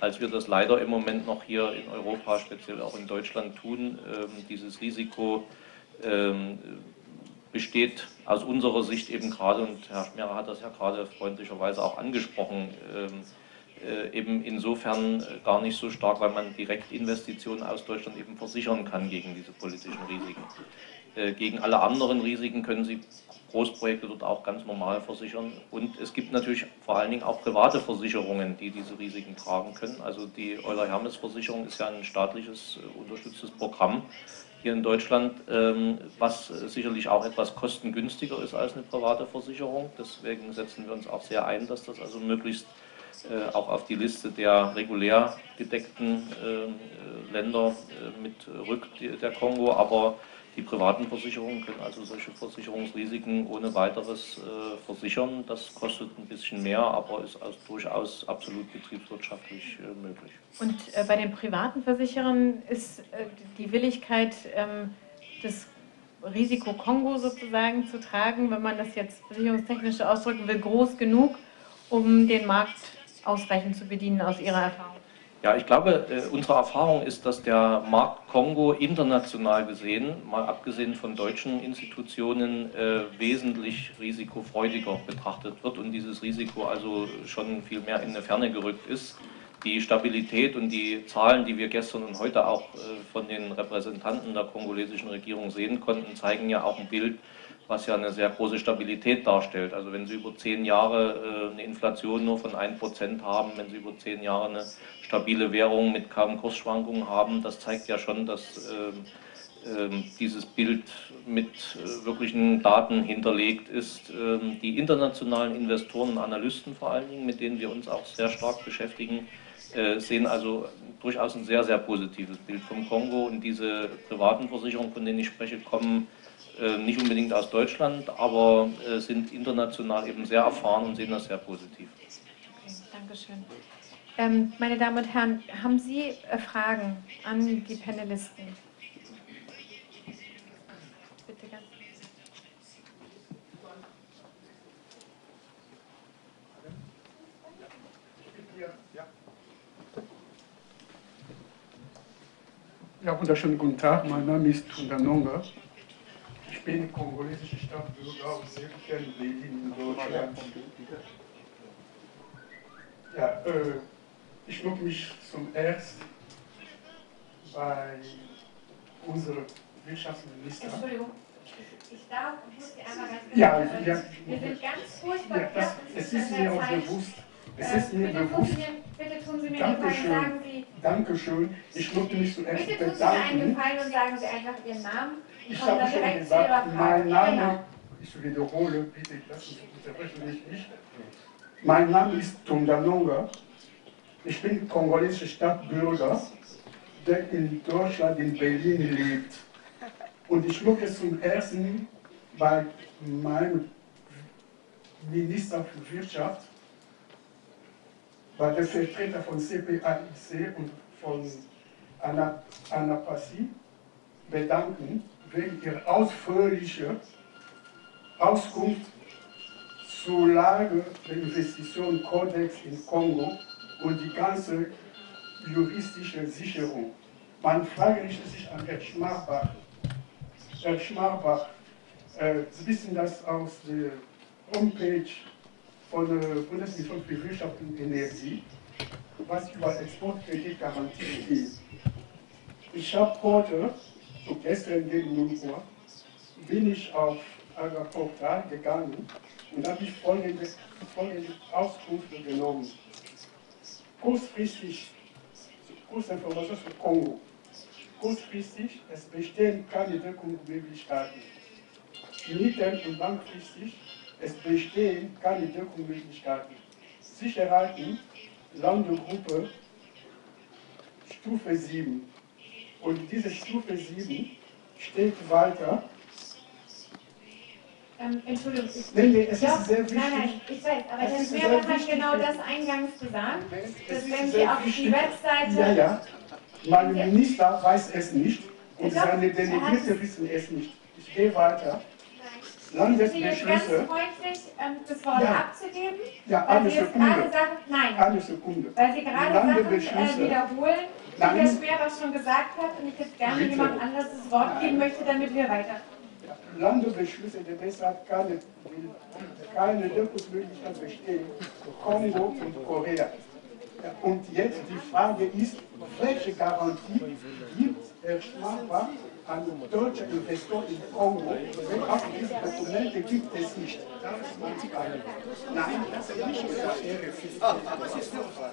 als wir das leider im Moment noch hier in Europa, speziell auch in Deutschland tun. Dieses Risiko besteht aus unserer Sicht eben gerade, und Herr Schmerer hat das ja gerade freundlicherweise auch angesprochen, eben insofern gar nicht so stark, weil man direkt Investitionen aus Deutschland eben versichern kann gegen diese politischen Risiken. Gegen alle anderen Risiken können Sie Großprojekte dort auch ganz normal versichern. Und es gibt natürlich vor allen Dingen auch private Versicherungen, die diese Risiken tragen können. Also die Euler-Hermes-Versicherung ist ja ein staatliches unterstütztes Programm hier in Deutschland, was sicherlich auch etwas kostengünstiger ist als eine private Versicherung. Deswegen setzen wir uns auch sehr ein, dass das also möglichst auch auf die Liste der regulär gedeckten Länder mit rückt, der Kongo. Aber die privaten Versicherungen können also solche Versicherungsrisiken ohne weiteres versichern. Das kostet ein bisschen mehr, aber ist durchaus absolut betriebswirtschaftlich möglich. Und bei den privaten Versicherern ist die Willigkeit, das Risiko Kongo sozusagen zu tragen, wenn man das jetzt versicherungstechnisch ausdrücken will, groß genug, um den Markt ausreichend zu bedienen aus Ihrer Erfahrung? Ja, ich glaube, unsere Erfahrung ist, dass der Markt Kongo international gesehen, mal abgesehen von deutschen Institutionen, wesentlich risikofreudiger betrachtet wird und dieses Risiko also schon viel mehr in eine Ferne gerückt ist. Die Stabilität und die Zahlen, die wir gestern und heute auch von den Repräsentanten der kongolesischen Regierung sehen konnten, zeigen ja auch ein Bild, was ja eine sehr große Stabilität darstellt. Also wenn Sie über 10 Jahre eine Inflation nur von 1% haben, wenn Sie über 10 Jahre eine stabile Währung mit kaum Kursschwankungen haben, das zeigt ja schon, dass dieses Bild mit wirklichen Daten hinterlegt ist. Die internationalen Investoren und Analysten vor allen Dingen, mit denen wir uns auch sehr stark beschäftigen, sehen also durchaus ein sehr, sehr positives Bild vom Kongo. Und diese privaten Versicherungen, von denen ich spreche, kommen nicht unbedingt aus Deutschland, aber sind international eben sehr erfahren und sehen das sehr positiv. Okay, Dankeschön. Meine Damen und Herren, haben Sie Fragen an die Panelisten? Bitte ganz. Ja, wunderschönen guten Tag. Mein Name ist Tundanonga. Ich bin kongolesischer Staatsbürger und lebe hier in Berlin, in Deutschland. Ja, ich möchte mich zum Ersten bei unserem Wirtschaftsminister. Entschuldigung, ich muss Sie einmal ganz kurz. Ja, wir sind ganz furchtbar ja, knapp. es ist mir auch bewusst. Es ist mir bewusst. Bitte tun Sie mir einen Gefallen, sagen Sie. Dankeschön. Ich möchte mich zuerst Bitte tun Sie mir einen bedanken. Gefallen und sagen Sie einfach Ihren Namen. Ich habe schon gesagt, mein Name, ich wiederhole, bitte, lassen Sie unterbrechen mich nicht. Mein Name ist Tundanonga. Ich bin kongolesischer Staatsbürger, der in Deutschland, in Berlin lebt. Und ich möchte zum Ersten bei meinem Minister für Wirtschaft, bei der Vertreter von CPAIC und von ANAPACI bedanken wegen ihrer ausführlichen Auskunft zur Lage der Investitionskodex in Kongo und die ganze juristische Sicherung. Meine Frage richtet sich an Herrn Schmarbach. Herr Schmarbach, Sie wissen das aus der Homepage von der Bundesministerium für Wirtschaft und Energie, was über Exportkreditgarantie geht. Ich habe heute, so gestern gegen 0 Uhr, bin ich auf ein Portal gegangen und habe ich folgende Auskunft genommen. Kurzfristig, kurze Information für Kongo. Kurzfristig, es bestehen keine Wirkungsmöglichkeiten. Mittel- und langfristig, es bestehen keine Wirkungsmöglichkeiten. Sicherheiten, Landegruppe, Stufe 7. Und diese Stufe 7 steht weiter. Entschuldigung, Es ist sehr wichtig. Nein, ich weiß, aber Herr Schmarbach hat genau das eingangs gesagt, dass wenn Sie auf die Webseite... Ja, mein Minister weiß es nicht und seine Delegierte wissen es nicht. Ich gehe weiter. Landesbeschlüsse. Ganz freundlich, das Wort abzugeben, Ja, weil eine Sie jetzt Sekunde. gerade Sachen... Nein, Eine Sekunde. weil Sie gerade Landesbeschlüsse. Sachen wiederholen, die Herr Schmarbach schon gesagt hat und ich jetzt gerne Bitte. jemand anderes das Wort geben möchte, damit wir weiter... Landesbeschlüsse, der deshalb keine Wirkungsmöglichkeit bestehen, Kongo und Korea. Und jetzt die Frage ist, welche Garantie gibt Herr Schmarbach an deutsche Investoren in Kongo, wenn auch diese Dokumente gibt es nicht. Darf man nein, das hat er nicht gesagt. Das ist noch was.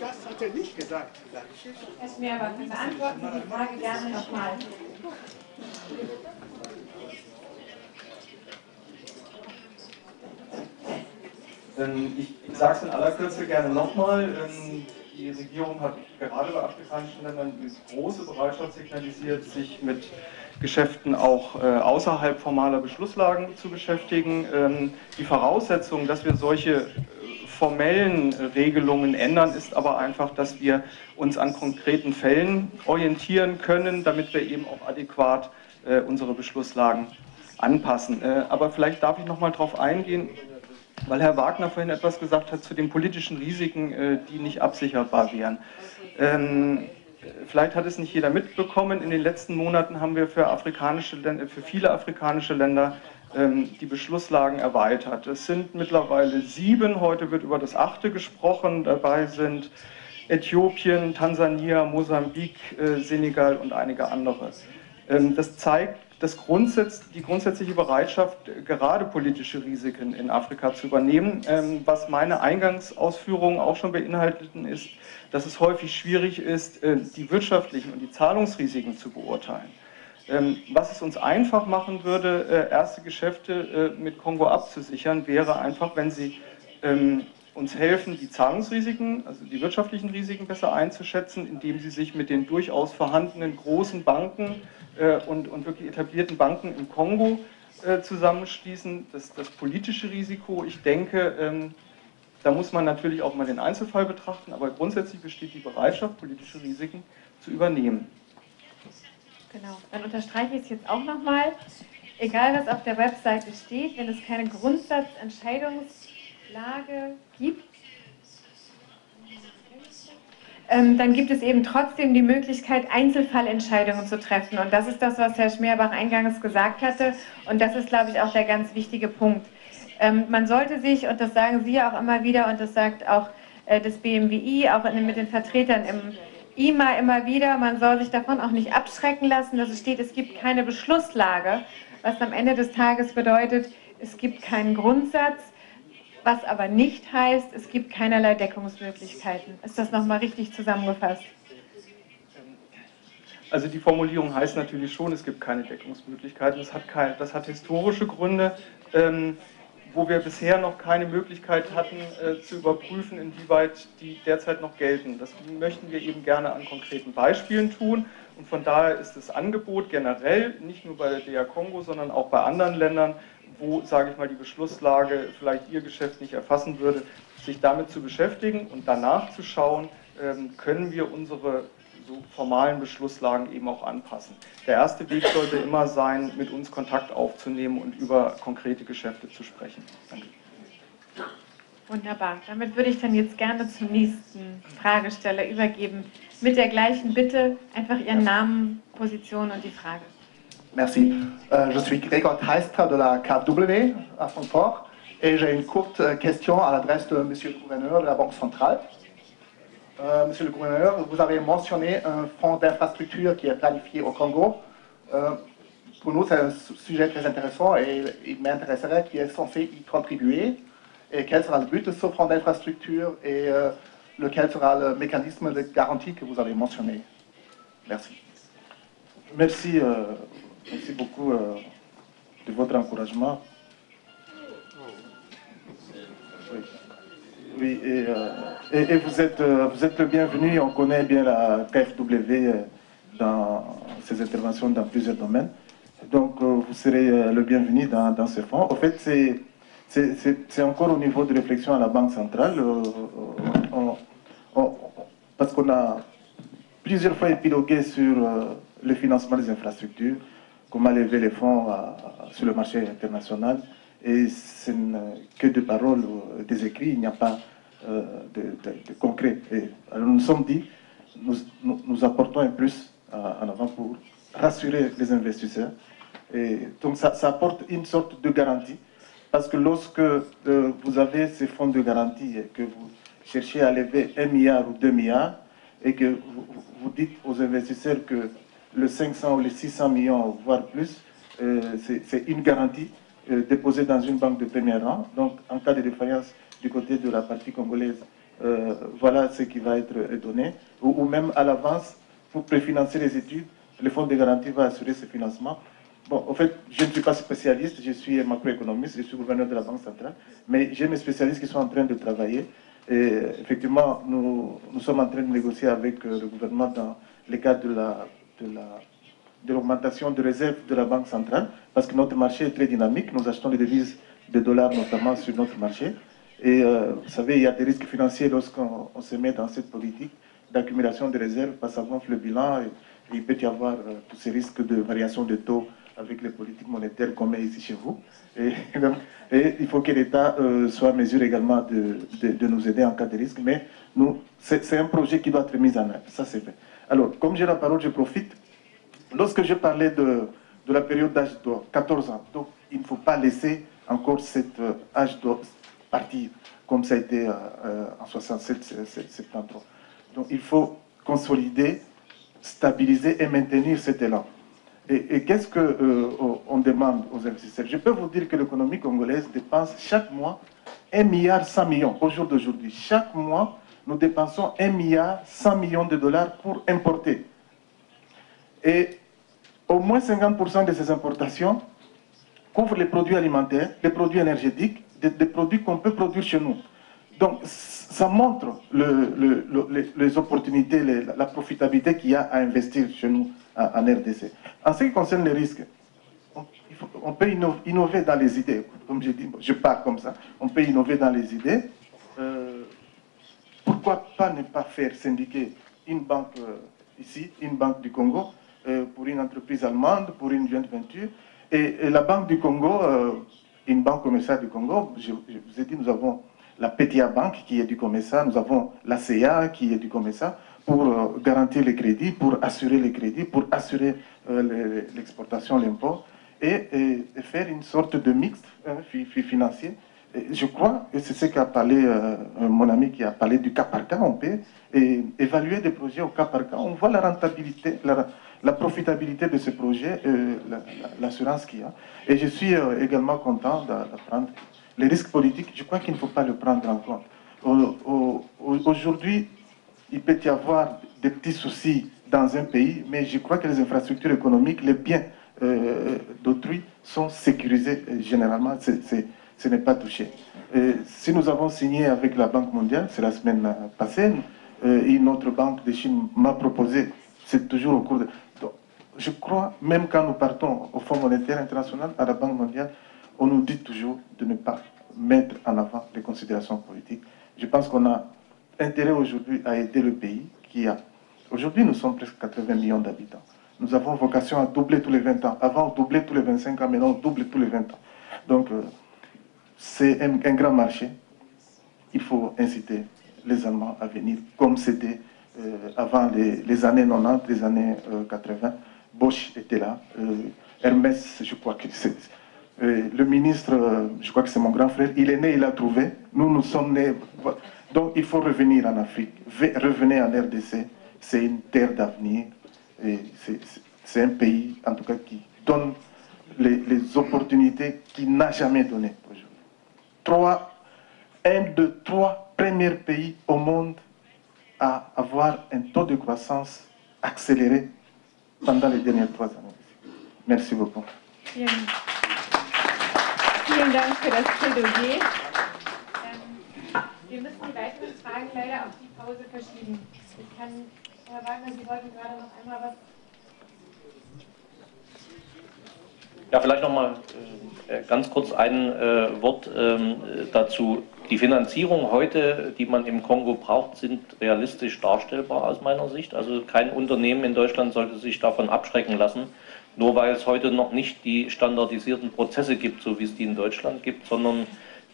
Das hat er nicht gesagt. Herr Schmerbach, beantworten Sie die Frage gerne nochmal. Ich sage es in aller Kürze gerne nochmal. Die Regierung hat gerade bei afrikanischen Ländern eine große Bereitschaft signalisiert, sich mit Geschäften auch außerhalb formaler Beschlusslagen zu beschäftigen. Die Voraussetzung, dass wir solche formellen Regelungen ändern, ist aber einfach, dass wir uns an konkreten Fällen orientieren können, damit wir eben auch adäquat unsere Beschlusslagen anpassen. Aber vielleicht darf ich noch mal darauf eingehen, weil Herr Wagner vorhin etwas gesagt hat zu den politischen Risiken, die nicht absicherbar wären. Vielleicht hat es nicht jeder mitbekommen. In den letzten Monaten haben wir für viele afrikanische Länder die Beschlusslagen erweitert. Es sind mittlerweile 7, heute wird über das 8. gesprochen. Dabei sind Äthiopien, Tansania, Mosambik, Senegal und einige andere. Das zeigt die grundsätzliche Bereitschaft, gerade politische Risiken in Afrika zu übernehmen. Was meine Eingangsausführungen auch schon beinhalteten, ist, dass es häufig schwierig ist, die wirtschaftlichen und die Zahlungsrisiken zu beurteilen. Was es uns einfach machen würde, erste Geschäfte mit Kongo abzusichern, wäre einfach, wenn Sie uns helfen, die Zahlungsrisiken, also die wirtschaftlichen Risiken besser einzuschätzen, indem Sie sich mit den durchaus vorhandenen großen Banken und wirklich etablierten Banken im Kongo zusammenschließen. Das politische Risiko, ich denke, da muss man natürlich auch mal den Einzelfall betrachten, aber grundsätzlich besteht die Bereitschaft, politische Risiken zu übernehmen. Genau, dann unterstreiche ich es jetzt auch nochmal. Egal, was auf der Webseite steht, wenn es keine Grundsatzentscheidungslage gibt, dann gibt es eben trotzdem die Möglichkeit, Einzelfallentscheidungen zu treffen. Und das ist das, was Herr Schmerbach eingangs gesagt hatte. Und das ist, glaube ich, auch der ganz wichtige Punkt. Man sollte sich, und das sagen Sie ja auch immer wieder, und das sagt auch das BMWI, auch mit den Vertretern im IMA immer wieder, man soll sich davon auch nicht abschrecken lassen, dass es steht, es gibt keine Beschlusslage, was am Ende des Tages bedeutet, es gibt keinen Grundsatz, was aber nicht heißt, es gibt keinerlei Deckungsmöglichkeiten. Ist das nochmal richtig zusammengefasst? Also die Formulierung heißt natürlich schon, es gibt keine Deckungsmöglichkeiten. Das hat historische Gründe, wo wir bisher noch keine Möglichkeit hatten, zu überprüfen, inwieweit die derzeit noch gelten. Das möchten wir eben gerne an konkreten Beispielen tun. Und von daher ist das Angebot generell, nicht nur bei der DR Kongo, sondern auch bei anderen Ländern, wo, sage ich mal, die Beschlusslage vielleicht ihr Geschäft nicht erfassen würde, sich damit zu beschäftigen und danach zu schauen, können wir unsere so formalen Beschlusslagen eben auch anpassen. Der erste Weg sollte immer sein, mit uns Kontakt aufzunehmen und über konkrete Geschäfte zu sprechen. Danke. Wunderbar. Damit würde ich dann jetzt gerne zum nächsten Fragesteller übergeben. Mit der gleichen Bitte einfach Ihren Namen, Position und die Frage. Merci. Je suis Grégoire Heistra de la KfW à Francfort et j'ai une courte question à l'adresse de Monsieur le Gouverneur de la Banque centrale. Monsieur le Gouverneur, vous avez mentionné un fonds d'infrastructure qui est planifié au Congo. Pour nous, c'est un sujet très intéressant et il m'intéresserait qui est censé y contribuer et quel sera le but de ce fonds d'infrastructure et lequel sera le mécanisme de garantie que vous avez mentionné. Merci. Merci, merci beaucoup de votre encouragement. Oui, et vous êtes le bienvenu. On connaît bien la KfW dans ses interventions dans plusieurs domaines. Donc, vous serez le bienvenu dans ce fonds. En fait, c'est encore au niveau de réflexion à la Banque centrale, parce qu'on a plusieurs fois épilogué sur le financement des infrastructures, comment lever les fonds sur le marché international. Et ce n'est que de paroles, des écrits, il n'y a pas de concret. Et alors nous nous sommes dit, nous apportons un plus en avant pour rassurer les investisseurs. Et donc ça apporte une sorte de garantie, parce que lorsque vous avez ces fonds de garantie et que vous cherchez à lever 1 milliard ou 2 milliards, et que vous dites aux investisseurs que les 500 ou les 600 millions, voire plus, c'est une garantie déposée dans une banque de premier rang. Donc, en cas de défaillance du côté de la partie congolaise, voilà ce qui va être donné. Ou même à l'avance, pour préfinancer les études, le fonds de garantie va assurer ce financement. Bon, en fait, je ne suis pas spécialiste, je suis macroéconomiste, je suis gouverneur de la Banque centrale, mais j'ai mes spécialistes qui sont en train de travailler. Et effectivement, nous sommes en train de négocier avec le gouvernement dans le cadre de l'augmentation de réserves de la Banque centrale, parce que notre marché est très dynamique. Nous achetons des devises de dollars notamment sur notre marché. Et vous savez, il y a des risques financiers lorsqu'on se met dans cette politique d'accumulation de réserves, parce que ça gonfle le bilan et il peut y avoir tous ces risques de variation de taux avec les politiques monétaires qu'on met ici chez vous. Et il faut que l'État soit en mesure également de nous aider en cas de risque. Mais c'est un projet qui doit être mis en œuvre. Ça, c'est fait. Alors, comme j'ai la parole, je profite. Lorsque je parlais de la période d'âge d'or, 14 ans, donc il ne faut pas laisser encore cet âge d'or partir, comme ça a été en 67, 73. Donc il faut consolider, stabiliser et maintenir cet élan. Et qu'est-ce qu'on demande aux investisseurs? Je peux vous dire que l'économie congolaise dépense chaque mois 1,1 milliard au jour d'aujourd'hui. Chaque mois, nous dépensons 1,1 milliard de dollars pour importer. Et au moins 50% de ces importations couvrent les produits alimentaires, les produits énergétiques, des produits qu'on peut produire chez nous. Donc, ça montre les opportunités, la profitabilité qu'il y a à investir chez nous en RDC. En ce qui concerne les risques, on peut innover dans les idées. Comme je dis, je pars comme ça. On peut innover dans les idées. Pourquoi pas ne pas faire syndiquer une banque ici, une banque du Congo, pour une entreprise allemande, pour une joint venture. Et la Banque du Congo, une banque commerciale du Congo, je vous ai dit, nous avons la Petia Bank qui est du COMESA, nous avons la CA qui est du COMESA, pour garantir les crédits, pour assurer les crédits, pour assurer l'exportation, l'import, et faire une sorte de mix financier. Et je crois, et c'est ce qu'a parlé mon ami qui a parlé du cas par cas, on peut évaluer des projets au cas par cas, on voit la rentabilité, la profitabilité de ce projet, l'assurance qu'il y a. Et je suis également content d'apprendre les risques politiques. Je crois qu'il ne faut pas le prendre en compte. Aujourd'hui, il peut y avoir des petits soucis dans un pays, mais je crois que les infrastructures économiques, les biens d'autrui sont sécurisés généralement. Ce n'est pas touché. Si nous avons signé avec la Banque mondiale, c'est la semaine passée, une autre banque de Chine m'a proposé, c'est toujours au cours de... Donc, je crois, même quand nous partons au Fonds monétaire international, à la Banque mondiale, on nous dit toujours de ne pas mettre en avant les considérations politiques. Je pense qu'on a intérêt aujourd'hui à aider le pays qui a... Aujourd'hui, nous sommes presque 80 millions d'habitants. Nous avons vocation à doubler tous les 20 ans. Avant, on doublait tous les 25 ans, maintenant, on double tous les 20 ans. Donc, c'est un grand marché. Il faut inciter les Allemands à venir, comme c'était avant les années 90, les années 80. Bosch était là. Hermès, je crois que c'est... le ministre, je crois que c'est mon grand frère, il est né, il a trouvé. Nous, nous sommes nés. Donc, il faut revenir en Afrique. Revenez en RDC. C'est une terre d'avenir. C'est un pays, en tout cas, qui donne les opportunités qu'il n'a jamais données aujourd'hui. Un de trois premiers pays au monde à avoir un taux de croissance accéléré pendant les dernières 3 années. Merci beaucoup. Vielen Dank für das Plädoyer. Wir müssen die weiteren Fragen leider auf die Pause verschieben. Herr Wagner, Sie wollten gerade noch einmal was... Ja, vielleicht noch mal ganz kurz ein Wort dazu. Die Finanzierung heute, die man im Kongo braucht, sind realistisch darstellbar aus meiner Sicht. Also kein Unternehmen in Deutschland sollte sich davon abschrecken lassen, nur weil es heute noch nicht die standardisierten Prozesse gibt, so wie es die in Deutschland gibt, sondern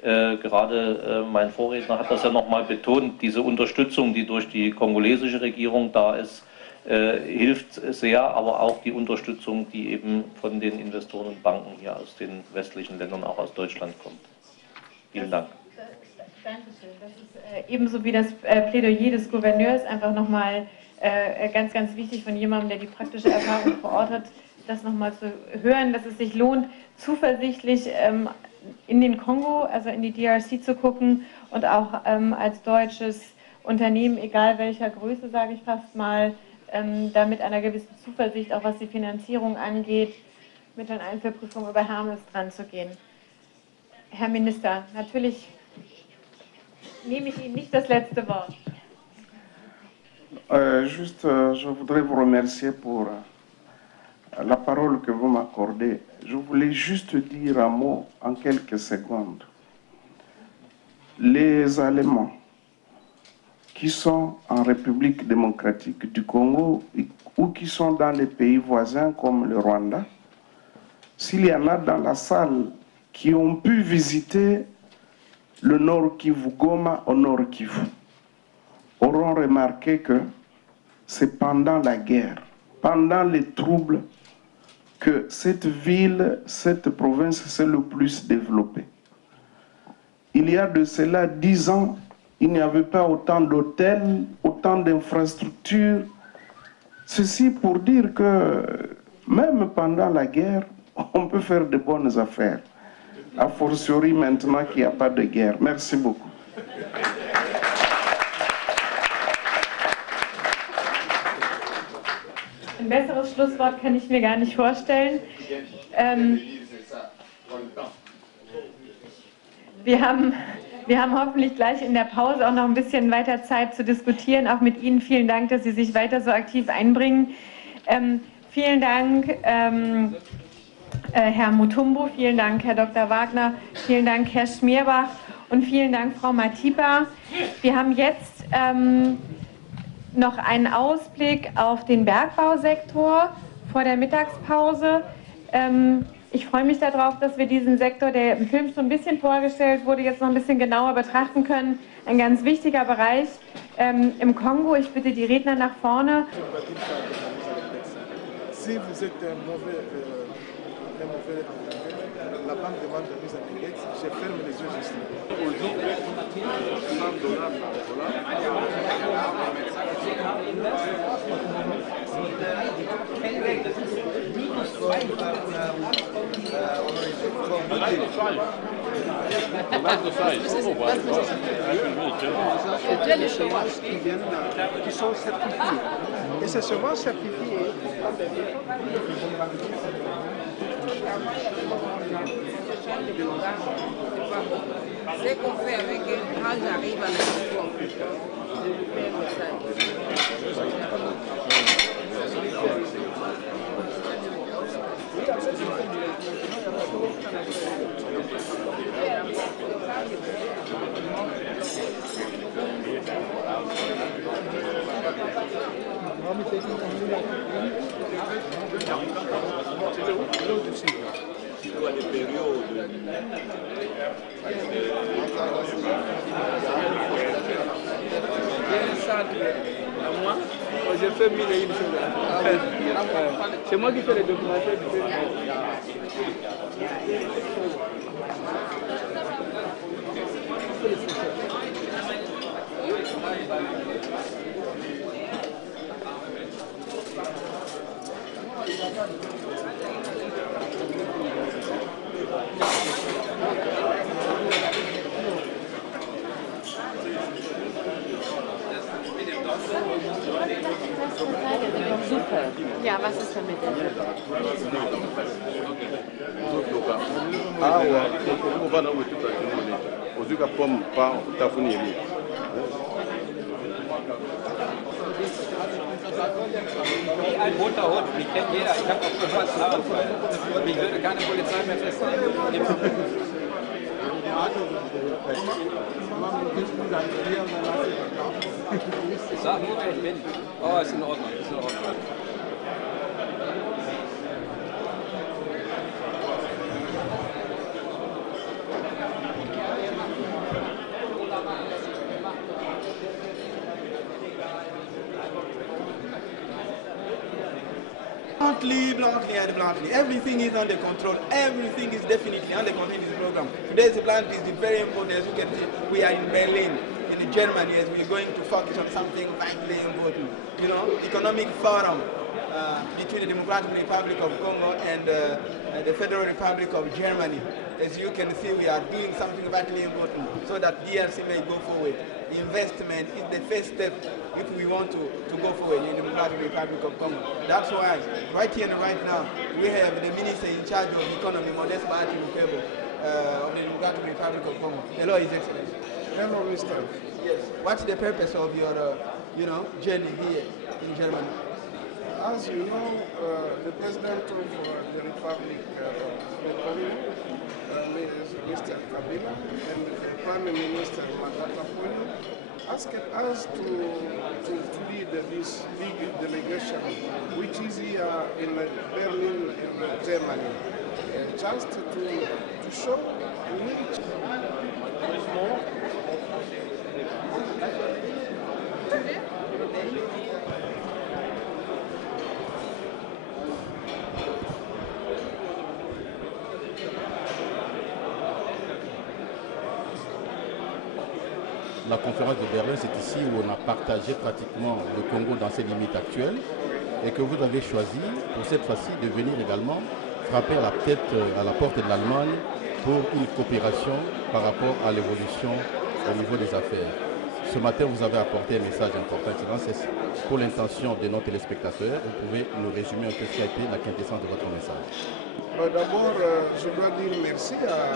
gerade mein Vorredner hat das ja noch mal betont, diese Unterstützung, die durch die kongolesische Regierung da ist, hilft sehr, aber auch die Unterstützung, die eben von den Investoren und Banken hier aus den westlichen Ländern, auch aus Deutschland kommt. Vielen Dank. Dankeschön. Das ist ebenso wie das Plädoyer des Gouverneurs einfach nochmal ganz, ganz wichtig von jemandem, der die praktische Erfahrung vor Ort hat, das nochmal zu hören, dass es sich lohnt, zuversichtlich in den Kongo, also in die DRC zu gucken und auch als deutsches Unternehmen, egal welcher Größe, sage ich fast mal, da mit einer gewissen Zuversicht, auch was die Finanzierung angeht, mit einer Einzelprüfung über Hermes dran zu gehen. Herr Minister, natürlich nehme ich Ihnen nicht das letzte Wort. Je voudrais vous remercier pour la parole que vous m'accordez. Je voulais juste dire un mot en quelques secondes. Les Allemands qui sont en République démocratique du Congo ou qui sont dans les pays voisins comme le Rwanda, s'il y en a dans la salle qui ont pu visiter le Nord Kivu, Goma au Nord Kivu, auront remarqué que c'est pendant la guerre, pendant les troubles, que cette ville, cette province s'est le plus développée. Il y a de cela 10 ans, il n'y avait pas autant d'hôtels, autant d'infrastructures. Ceci pour dire que même pendant la guerre, on peut faire de bonnes affaires. A fortiori maintenant qu'il n'y a pas de guerre. Merci beaucoup. Ein besseres Schlusswort kann ich mir gar nicht vorstellen. Wir haben hoffentlich gleich in der Pause auch noch ein bisschen weiter Zeit zu diskutieren. Auch mit Ihnen vielen Dank, dass Sie sich weiter so aktiv einbringen. Vielen Dank, Herr Mutombo, vielen Dank, Herr Dr. Wagner, vielen Dank, Herr Schmierbach und vielen Dank, Frau Matipa. Wir haben jetzt noch einen Ausblick auf den Bergbausektor vor der Mittagspause. Ich freue mich darauf, dass wir diesen Sektor, der im Film schon ein bisschen vorgestellt wurde, jetzt noch ein bisschen genauer betrachten können. Ein ganz wichtiger Bereich im Kongo. Ich bitte die Redner nach vorne. Si vous êtes un mauvais la banque demande de mise en index, je ferme les yeux juste. Aujourd'hui, $100 par les semences qui sont certifiées. Et ces semences certifiées, c'est qu'on fait avec quand j'arrive à l'export. Je lui fais un message. J'ai fait 1001 choses. C'est moi qui fais les documentaires du film. Super. Ja, was ist damit? Wie ein bunter Hund, mich kennt jeder. Ich habe auch gehört, Haarausfall. Mich würde keine Polizei mehr festnehmen. Sag nur, wer ich bin. Oh, ist in Ordnung, ist in Ordnung. Bluntly. Everything is under control. Everything is definitely under control in this program. Today's plant is very important. As you can see, we are in Berlin, in in Germany, as we're going to focus on something vitally important. You know, economic forum between the Democratic Republic of Congo and the Federal Republic of Germany. As you can see, we are doing something vitally important so that DRC may go forward. Investment is the first step if we want to go forward in the Democratic Republic of Congo. That's why, right here and right now, we have the Minister in charge of economy, Modeste Bahati Lukebo, of the Democratic Republic of Congo. Hello, His Excellency. Hello, Mr. Yes. What's the purpose of your, journey here in Germany? As you know, the President of the Republic of Congo, Mr. Kabila, and the Prime Minister Matata Ponyo asked us to lead this big delegation, which is here in Berlin, in Germany, just to show which La conférence de Berlin, c'est ici où on a partagé pratiquement le Congo dans ses limites actuelles et que vous avez choisi pour cette fois-ci de venir également frapper à la porte de l'Allemagne pour une coopération par rapport à l'évolution au niveau des affaires. Ce matin, vous avez apporté un message important, c'est pour l'intention de nos téléspectateurs. Vous pouvez nous résumer un peu ce qui a été la quintessence de votre message. D'abord, je dois dire merci à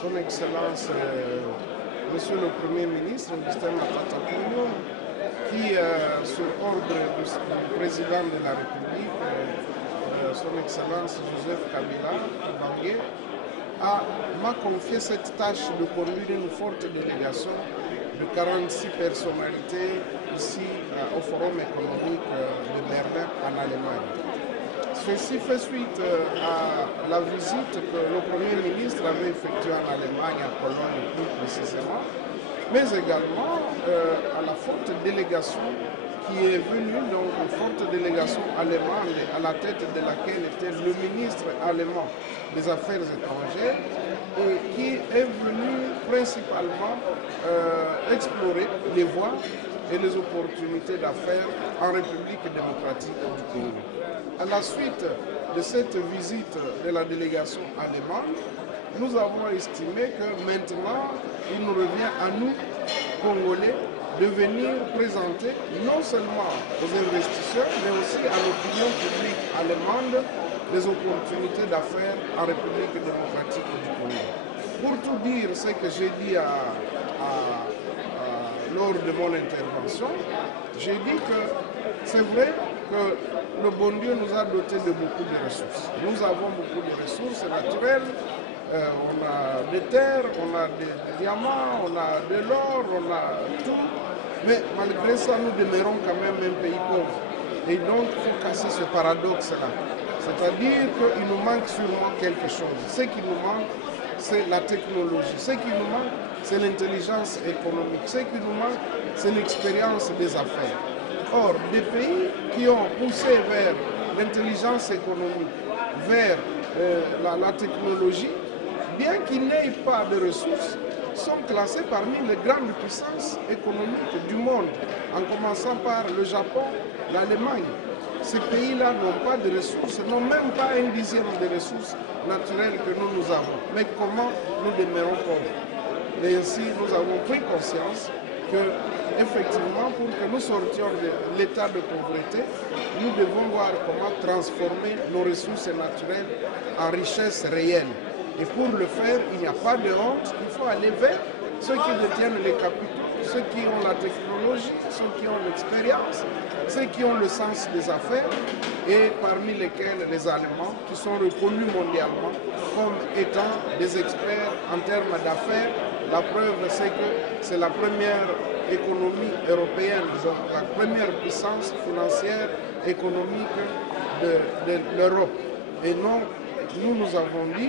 son Excellence Monsieur le Premier ministre, Augustin Matata Ponyo, qui, sur ordre du Président de la République, son Excellence Joseph Kabila Kabange, m'a confié cette tâche de conduire une forte délégation de 46 personnalités ici au Forum économique de Berlin en Allemagne. Ceci fait suite à la visite que le Premier ministre avait effectuée en Allemagne, à Cologne plus précisément, mais également à la forte délégation qui est venue, donc une forte délégation allemande à la tête de laquelle était le ministre allemand des Affaires étrangères et qui est venu principalement explorer les voies et les opportunités d'affaires en République démocratique du Congo. À la suite de cette visite de la délégation allemande, nous avons estimé que maintenant, il nous revient à nous, Congolais, de venir présenter non seulement aux investisseurs, mais aussi à l'opinion publique allemande les opportunités d'affaires en République démocratique du Congo. Pour tout dire ce que j'ai dit lors de mon intervention, j'ai dit que c'est vrai que le bon Dieu nous a dotés de beaucoup de ressources. Nous avons beaucoup de ressources naturelles, on a des terres, on a des diamants, on a de l'or, on a tout. Mais malgré ça, nous demeurons quand même un pays pauvre. Et donc, il faut casser ce paradoxe-là. C'est-à-dire qu'il nous manque sûrement quelque chose. Ce qui nous manque, c'est la technologie. Ce qui nous manque, c'est l'intelligence économique. Ce qui nous manque, c'est l'expérience des affaires. Or, des pays qui ont poussé vers l'intelligence économique, vers la technologie, bien qu'ils n'aient pas de ressources, sont classés parmi les grandes puissances économiques du monde, en commençant par le Japon, l'Allemagne. Ces pays-là n'ont pas de ressources, n'ont même pas un dixième des ressources naturelles que nous avons. Mais comment nous demeurons pauvres? Et ainsi, nous avons pris conscience que, effectivement, pour que nous sortions de l'état de pauvreté, nous devons voir comment transformer nos ressources naturelles en richesses réelles. Et pour le faire, il n'y a pas de honte, il faut aller vers ceux qui détiennent les capitaux, ceux qui ont la technologie, ceux qui ont l'expérience, ceux qui ont le sens des affaires, et parmi lesquels les Allemands, qui sont reconnus mondialement comme étant des experts en termes d'affaires. La preuve, c'est que c'est la première économie européenne, donc la première puissance financière économique de l'Europe. Et non, nous avons dit,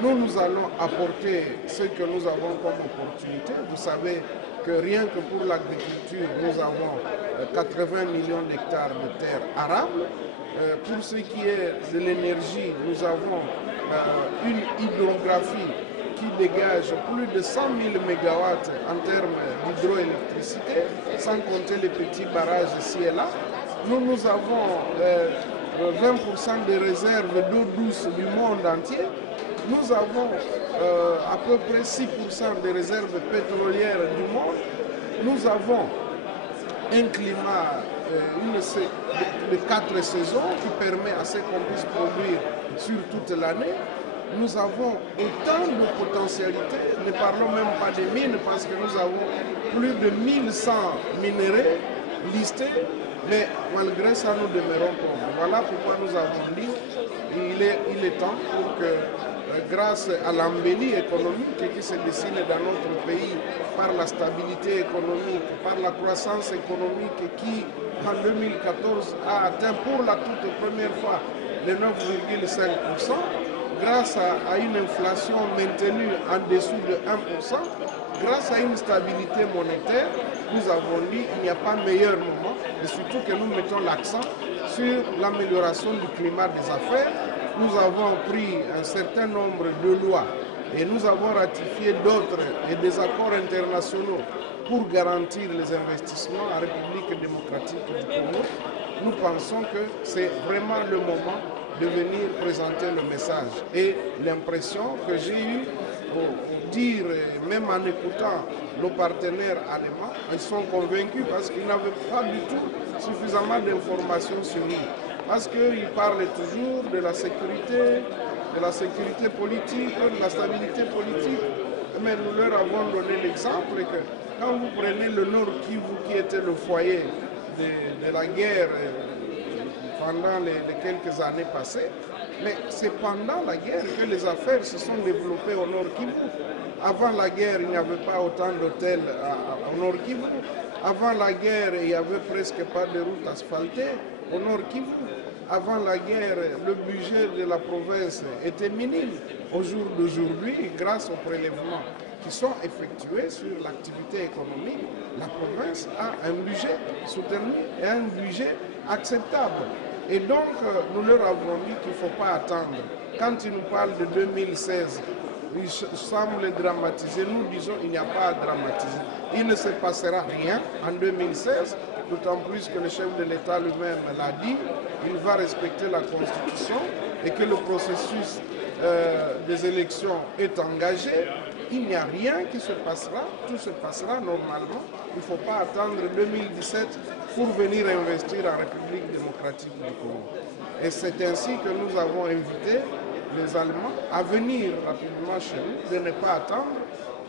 nous allons apporter ce que nous avons comme opportunité. Vous savez que rien que pour l'agriculture, nous avons 80 millions d'hectares de terres arables. Pour ce qui est de l'énergie, nous avons une hydrographie qui dégage plus de 100 000 mégawatts en termes d'hydroélectricité, sans compter les petits barrages ici et là. Nous avons 20% des réserves d'eau douce du monde entier. Nous avons à peu près 6% des réserves pétrolières du monde. Nous avons un climat de 4 saisons qui permet à ce qu'on puisse produire sur toute l'année. Nous avons autant de potentialités, ne parlons même pas des mines parce que nous avons plus de 1100 minéraux listés, mais malgré ça nous demeurons pauvres. Voilà pourquoi nous avons dit qu'il est temps pour que, grâce à l'embellie économique qui se dessine dans notre pays par la stabilité économique, par la croissance économique qui en 2014 a atteint pour la toute première fois les 9,5%, grâce à une inflation maintenue en dessous de 1%, grâce à une stabilité monétaire, nous avons dit qu'il n'y a pas meilleur moment, et surtout que nous mettons l'accent sur l'amélioration du climat des affaires. Nous avons pris un certain nombre de lois et nous avons ratifié d'autres et des accords internationaux pour garantir les investissements en République démocratique du Congo. Nous pensons que c'est vraiment le moment de venir présenter le message. Et l'impression que j'ai eue pour dire, même en écoutant nos partenaires allemands, ils sont convaincus parce qu'ils n'avaient pas du tout suffisamment d'informations sur nous. Parce qu'ils parlent toujours de la sécurité politique, de la stabilité politique. Mais nous leur avons donné l'exemple que quand vous prenez le Nord Kivu qui était le foyer de la guerre pendant les quelques années passées, mais c'est pendant la guerre que les affaires se sont développées au Nord Kivu. Avant la guerre, il n'y avait pas autant d'hôtels au Nord Kivu. Avant la guerre, il n'y avait presque pas de routes asphaltées au Nord Kivu. Avant la guerre, le budget de la province était minime. Au jour d'aujourd'hui, grâce aux prélèvements qui sont effectués sur l'activité économique, la province a un budget soutenu et un budget acceptable. Et donc, nous leur avons dit qu'il ne faut pas attendre. Quand ils nous parlent de 2016, ils semblent dramatiser. Nous disons qu'il n'y a pas à dramatiser. Il ne se passera rien en 2016, d'autant plus que le chef de l'État lui-même l'a dit. Il va respecter la Constitution et que le processus des élections est engagé. Il n'y a rien qui se passera, tout se passera normalement. Il ne faut pas attendre 2017 pour venir investir en République démocratique du Congo. Et c'est ainsi que nous avons invité les Allemands à venir rapidement chez nous, de ne pas attendre.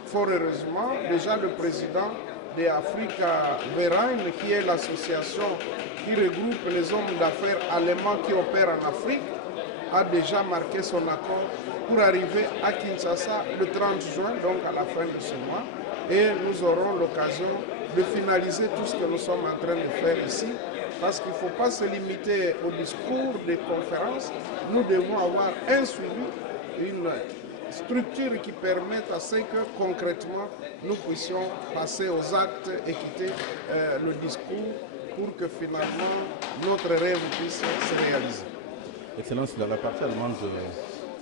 Fort heureusement, déjà le président de Africa Verein, qui est l'association qui regroupe les hommes d'affaires allemands qui opèrent en Afrique, a déjà marqué son accord pour arriver à Kinshasa le 30 juin, donc à la fin de ce mois. Et nous aurons l'occasion de finaliser tout ce que nous sommes en train de faire ici, parce qu'il ne faut pas se limiter au discours des conférences. Nous devons avoir un suivi, une structure qui permette à ce que concrètement nous puissions passer aux actes et quitter le discours pour que finalement notre rêve puisse se réaliser. Excellence, la partie allemande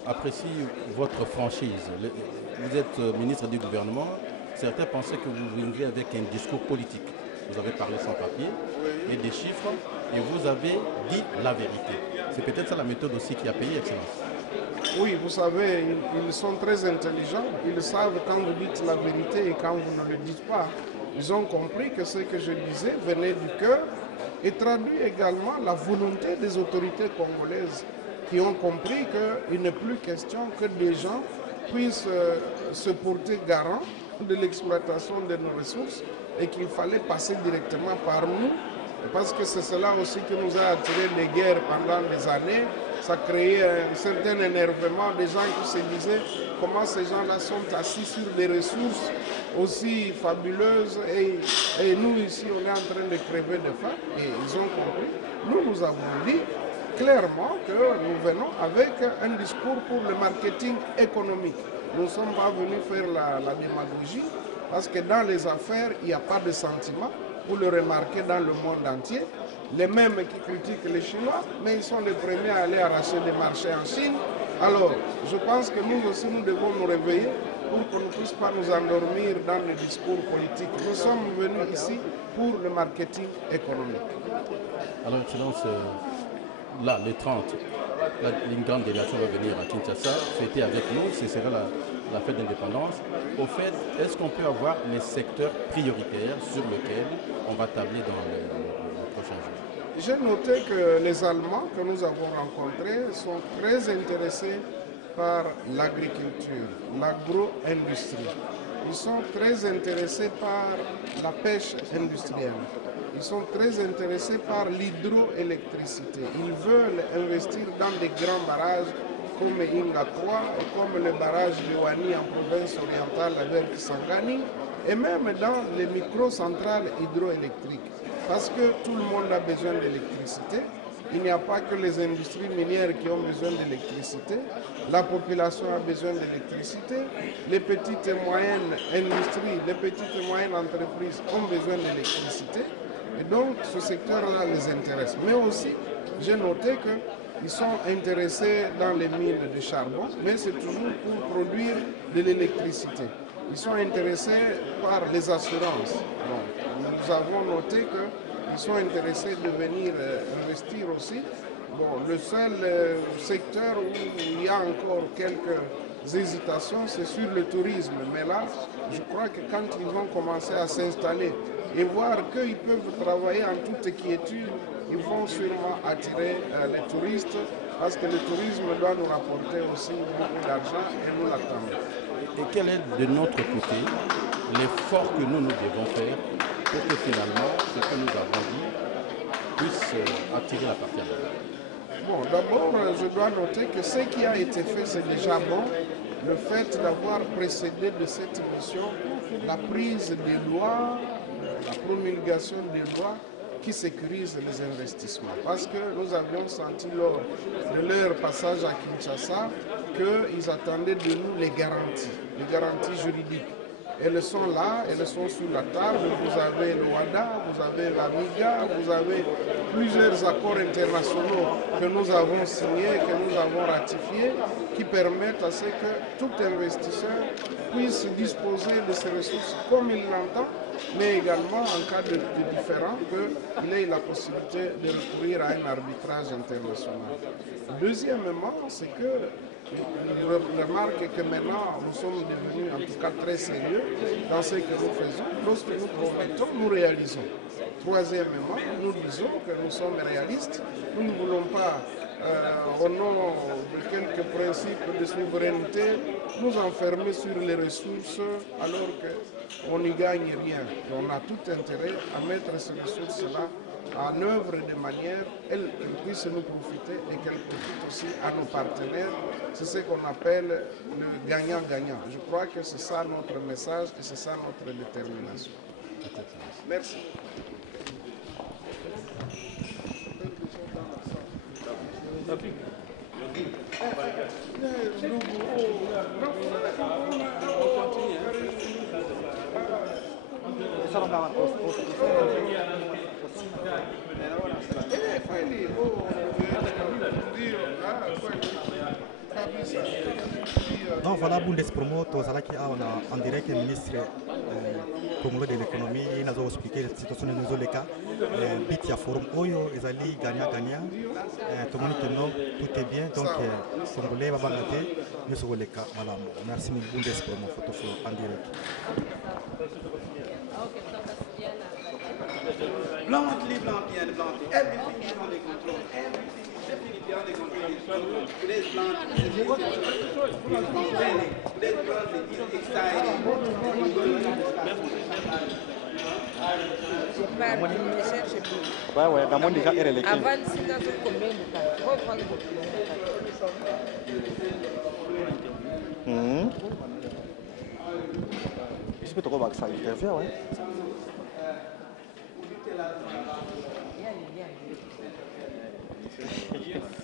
apprécie votre franchise. Vous êtes ministre du gouvernement. Certains pensaient que vous veniez avec un discours politique. Vous avez parlé sans papier et des chiffres et vous avez dit la vérité. C'est peut-être ça la méthode aussi qui a payé, Excellence. Oui, vous savez, ils sont très intelligents. Ils savent quand vous dites la vérité et quand vous ne le dites pas. Ils ont compris que ce que je disais venait du cœur et traduit également la volonté des autorités congolaises qui ont compris qu'il n'est plus question que des gens puissent se porter garant de l'exploitation de nos ressources et qu'il fallait passer directement par nous, parce que c'est cela aussi qui nous a attiré des guerres pendant des années. Ça créait un certain énervement des gens qui se disaient comment ces gens-là sont assis sur des ressources aussi fabuleuses et nous ici on est en train de crever de faim. Et ils ont compris. Nous avons dit clairement que nous venons avec un discours pour le marketing économique. Nous ne sommes pas venus faire la démagogie parce que dans les affaires, il n'y a pas de sentiment. Vous le remarquez dans le monde entier. Les mêmes qui critiquent les Chinois, mais ils sont les premiers à aller arracher des marchés en Chine. Alors, je pense que nous aussi, nous devons nous réveiller pour qu'on ne puisse pas nous endormir dans le discours politique. Nous sommes venus ici pour le marketing économique. Alors, Excellence, là, le 30, une grande délégation va venir à Kinshasa, fêter avec nous, ce sera la fête d'indépendance. Au fait, est-ce qu'on peut avoir les secteurs prioritaires sur lesquels on va tabler dans le prochain jour? J'ai noté que les Allemands que nous avons rencontrés sont très intéressés par l'agriculture, l'agro-industrie. Ils sont très intéressés par la pêche industrielle. Ils sont très intéressés par l'hydroélectricité. Ils veulent investir dans des grands barrages comme Inga 3 et comme le barrage de Wani en province orientale vers Kisangani et même dans les micro-centrales hydroélectriques. Parce que tout le monde a besoin d'électricité. Il n'y a pas que les industries minières qui ont besoin d'électricité. La population a besoin d'électricité. Les petites et moyennes industries, les petites et moyennes entreprises ont besoin d'électricité. Et donc, ce secteur-là les intéresse. Mais aussi, j'ai noté qu'ils sont intéressés dans les mines de charbon, mais c'est toujours pour produire de l'électricité. Ils sont intéressés par les assurances. Donc, nous avons noté qu'ils sont intéressés de venir investir aussi. Bon, le seul secteur où il y a encore quelques hésitations, c'est sur le tourisme. Mais là, je crois que quand ils vont commencer à s'installer et voir qu'ils peuvent travailler en toute quiétude, ils vont sûrement attirer les touristes parce que le tourisme doit nous rapporter aussi beaucoup d'argent et nous l'attendons. Et quel est de notre côté l'effort que nous devons faire pour que finalement ce que nous avons dit puisse attirer la partie allemande? Bon, d'abord, je dois noter que ce qui a été fait, c'est déjà bon. Le fait d'avoir précédé de cette mission la prise des lois, la promulgation des lois qui sécurisent les investissements. Parce que nous avions senti lors de leur passage à Kinshasa qu'ils attendaient de nous les garanties juridiques. Elles sont là, elles sont sur la table. Vous avez le WADA, vous avez l'AMIGA, vous avez plusieurs accords internationaux que nous avons signés, que nous avons ratifiés, qui permettent à ce que tout investisseur puisse disposer de ses ressources comme il l'entend, mais également en cas de différend, qu'il ait la possibilité de recourir à un arbitrage international. Deuxièmement, c'est que je remarque que maintenant nous sommes devenus en tout cas très sérieux dans ce que nous faisons. Lorsque nous promettons, nous réalisons. Troisièmement, nous disons que nous sommes réalistes. Nous ne voulons pas, au nom de quelques principes de souveraineté, nous enfermer sur les ressources alors qu'on n'y gagne rien. Et on a tout intérêt à mettre ces ressources-là en œuvre de manière qu'elles puissent nous profiter et qu'elles profitent aussi à nos partenaires. C'est ce qu'on appelle le gagnant-gagnant. Je crois que c'est ça notre message et c'est ça notre détermination. Merci. Donc voilà, Bundespromo, Tozalaki en direct ministre congolais de l'économie, il nous a expliqué la situation de nos cas. Bitia Forum Oyo, Ezali, gagnant, tout le monde tout est bien, donc Congolais va balader, nous sommes les cas. Voilà, merci mille Bundespromo, photo en direct. Bluntly, everything is under control. Everything is definitely under control. Today's blunt is complaining. Today's blunt is exciting. Ouais, Damon déjà est relégué. Je peux te remarquer ça, il intervient, ouais. Yeah.